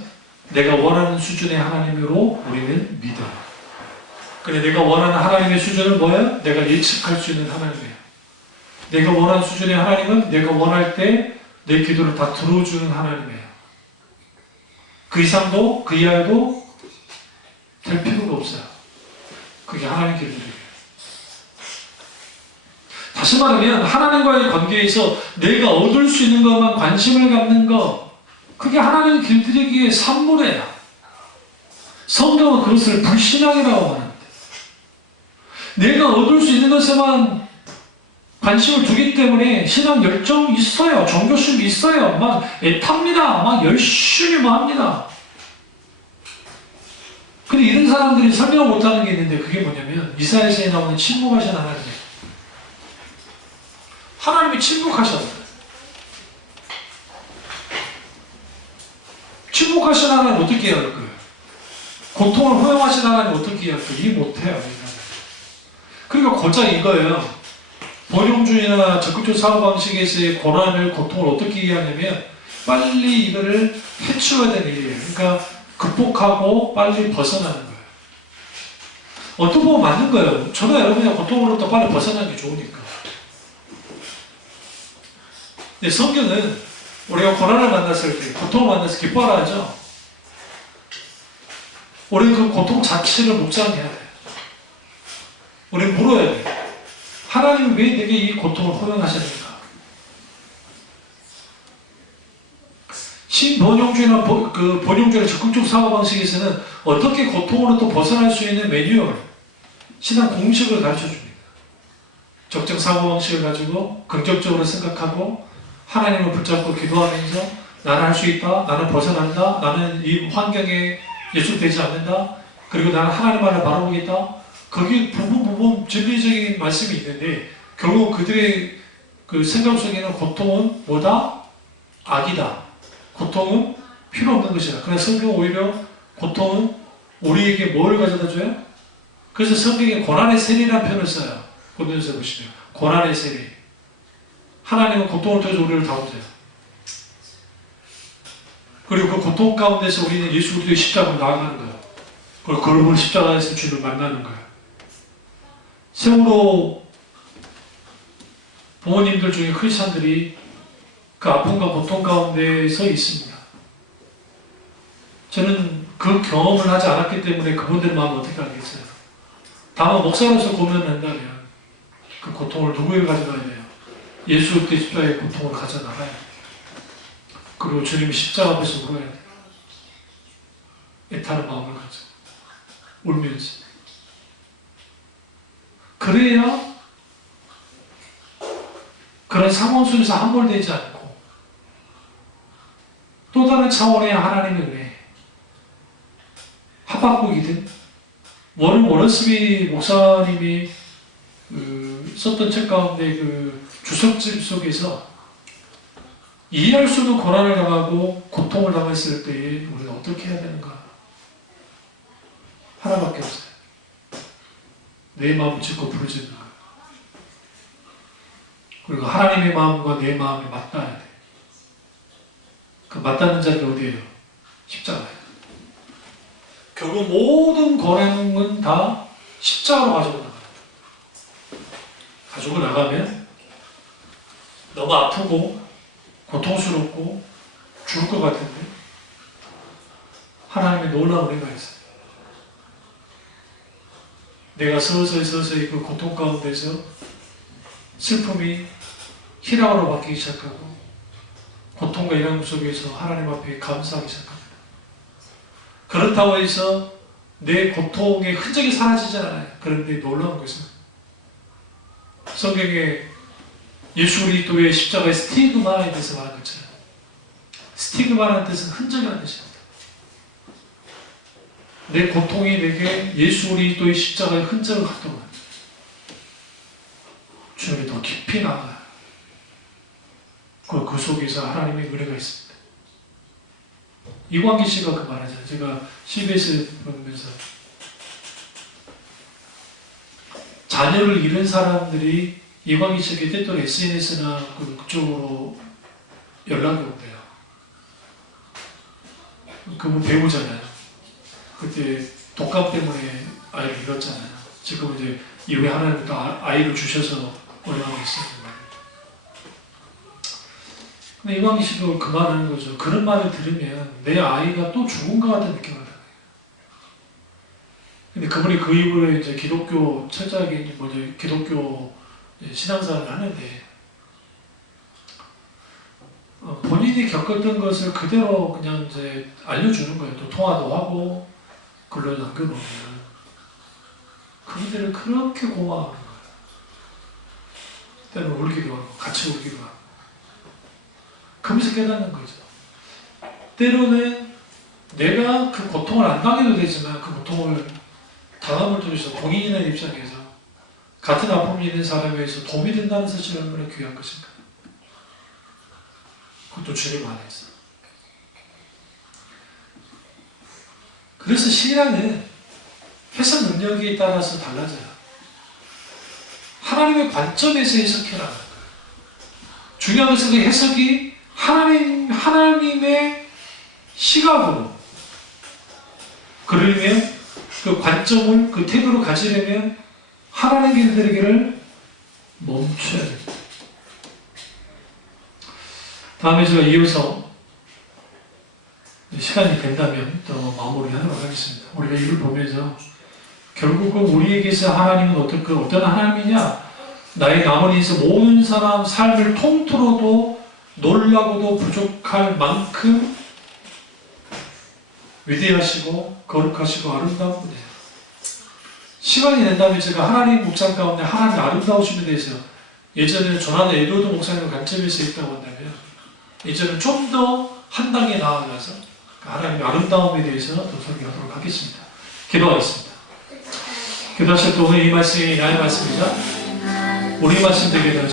내가 원하는 수준의 하나님으로 우리는 믿어요. 근데 내가 원하는 하나님의 수준은 뭐예요? 내가 예측할 수 있는 하나님이에요. 내가 원하는 수준의 하나님은 내가 원할 때 내 기도를 다 들어주는 하나님이에요. 그 이상도 그 이하도 될 필요가 없어요. 그게 하나님의 길들이에요. 다시 말하면 하나님과의 관계에서 내가 얻을 수 있는 것만 관심을 갖는 것, 그게 하나님의 길들이기의 산물이에요. 성경은 그것을 불신앙이라고 하는데, 내가 얻을 수 있는 것에만 관심을 두기 때문에 신앙 열정이 있어요. 종교심이 있어요. 막 애탑니다. 막 열심히 뭐 합니다. 근데 이런 사람들이 설명을 못하는 게 있는데 그게 뭐냐면 이사야서에 나오는 침묵하신 하나님이에요. 하나님이 침묵하셨어요. 침묵하신 하나님 어떻게 해야 할 거예요? 고통을 허용하신 하나님 어떻게 해야 할 거예요? 이해 못해요. 그러니까 고작 이거예요. 번영주의나 적극적 사고방식에서의 고난을, 고통을 어떻게 이해하냐면 빨리 이거를 해치워야 되는 일이에요. 그러니까 극복하고 빨리 벗어나는 거예요. 어떻게 보면 맞는 거예요. 저도 여러분이 고통으로부터 빨리 벗어나는 게 좋으니까. 근데 성경은 우리가 고난을 만났을 때, 고통을 만나서 기뻐하라 하죠. 우리는 그 고통 자체를 묵상해야 돼요. 우리는 물어야 돼요. 하나님은 왜 내게 이 고통을 허용하셨는가? 신번영주의나 번영주의나 적극적 사고방식에서는 어떻게 고통으로부터 벗어날 수 있는 매뉴얼, 신앙 공식을 가르쳐줍니다. 적정 사고방식을 가지고 긍정적으로 생각하고 하나님을 붙잡고 기도하면서 나는 할 수 있다, 나는 벗어난다, 나는 이 환경에 예술되지 않는다, 그리고 나는 하나님만을 바라보겠다. 거기 부분 진리적인 말씀이 있는데 결국 그들의 그 생각 속에는 고통은 뭐다? 악이다. 고통은 필요 없는 것이다. 그러나 성경은 오히려 고통은 우리에게 뭘 가져다 줘요? 그래서 성경에 고난의 세리라는 표현을 써요. 고린도서 보시면 고난의 세리. 하나님은 고통을 통해서 우리를 다루세요. 그리고 그 고통 가운데서 우리는 예수 그리스도의 십자가로 나아가는 거예요. 그리고 걸음을 십자가에서 주를 만나는 거예요. 세월호 부모님들 중에 크리스찬들이 그 아픔과 고통 가운데 서 있습니다. 저는 그 경험을 하지 않았기 때문에 그분들 마음을 어떻게 알겠어요. 다만 목사로서 고민한다면 그 고통을 누구에게 가져가야 돼요? 예수 그리스도의 십자가의 고통을 가져나가야 돼요. 그리고 주님이 십자가 앞에서 물어야 돼요. 애타는 마음을 가져 울면서. 그래야 그런 상황 속에서 함몰되지 않고 또 다른 차원의 하나님의 은혜, 하박국이든 워런스비 목사님이 썼던 책 가운데 그 주석집 속에서 이해할 수 없는 고난을 당하고 고통을 당했을 때에 우리는 어떻게 해야 되는가? 하나밖에 없어요. 내 마음을 짚고 부르짖는 거예요. 그리고 하나님의 마음과 내 마음이 맞닿아야 돼. 그 맞닿는 자리가 어디예요? 십자가예요. 결국 모든 고난은 다 십자가로 가지고 나가요. 가지고 나가면 너무 아프고 고통스럽고 죽을 것 같은데 하나님의 놀라운 은혜가 있어요. 내가 서서히 그 고통 가운데서 슬픔이 희락으로 바뀌기 시작하고 고통과 이런 속에서 하나님 앞에 감사하기 시작합니다. 그렇다고 해서 내 고통의 흔적이 사라지지 않아요. 그런데 놀라운 것은 성경에 예수 그리스도의 십자가의 스티그마에 대해서 말한 것처럼 스티그마라는 뜻은 흔적이라는 뜻입니다. 내 고통이 내게 예수 그리스도의 십자가의 흔적을 갖도록 합니다. 주님이 더 깊이 나아가요. 그 속에서 하나님의 은혜가 있습니다. 이광기 씨가 그 말하잖아요. 제가 CBS 보면서 자녀를 잃은 사람들이 이광기 씨에게 때때로 SNS나 그쪽으로 연락이 온대요. 그분 배우잖아요. 그때 독감 때문에 아이를 잃었잖아요. 지금 이제 이후에 하나님 또 아이를 주셔서 올라가고 있습니다. 근데 이광기 씨도 그 말하는 거죠. 그런 말을 들으면 내 아이가 또 죽은 것 같은 느낌을 받아요. 근데 그분이 그 이후에 이제 기독교 철저하게 기독교 신앙생활을 하는데 본인이 겪었던 것을 그대로 그냥 이제 알려주는 거예요. 또 통화도 하고 글로 남겨놓으면 그분들은 그렇게 고마워하는 거예요. 때는 울기도 하고 같이 울기도 하고 그러면서 깨닫는 거죠. 때로는 내가 그 고통을 안 당해도 되지만 그 고통을 당함을 통해서 공인이라는 입장에서 같은 아픔이 있는 사람에서 도움이 된다는 사실이 얼마나 귀한 것인가. 그것도 주님 안에서. 그래서 신앙은 해석 능력에 따라서 달라져요. 하나님의 관점에서 해석해 나가는 거예요. 중요한 것은 그 해석이 하나님의 시각으로 그러면 그 관점을 그 태도로 가지려면 하나님의 길들이기를 멈춰야 됩니다. 다음에 제가 이어서 시간이 된다면 또 마무리하도록 하겠습니다. 우리가 이를 보면서 결국은 우리에게서 하나님은 어떤 하나님이냐? 나의 남은 인생 모든 사람 삶을 통틀어도 놀라고도 부족할 만큼 위대하시고 거룩하시고 아름다운 분이에요. 시간이 된다면 제가 하나님 목상 가운데 하나님 아름다우심에 대해서 예전에 조나단 에드워드 목사님 관점에서 있다고 한다면 이제는 좀 더 한 단계 나아가서 하나님의 아름다움에 대해서 더 설교하도록 하겠습니다. 기도하겠습니다. 기도하실 때 오늘 이 말씀이 나의 말씀이자 우리 말씀 되게 되어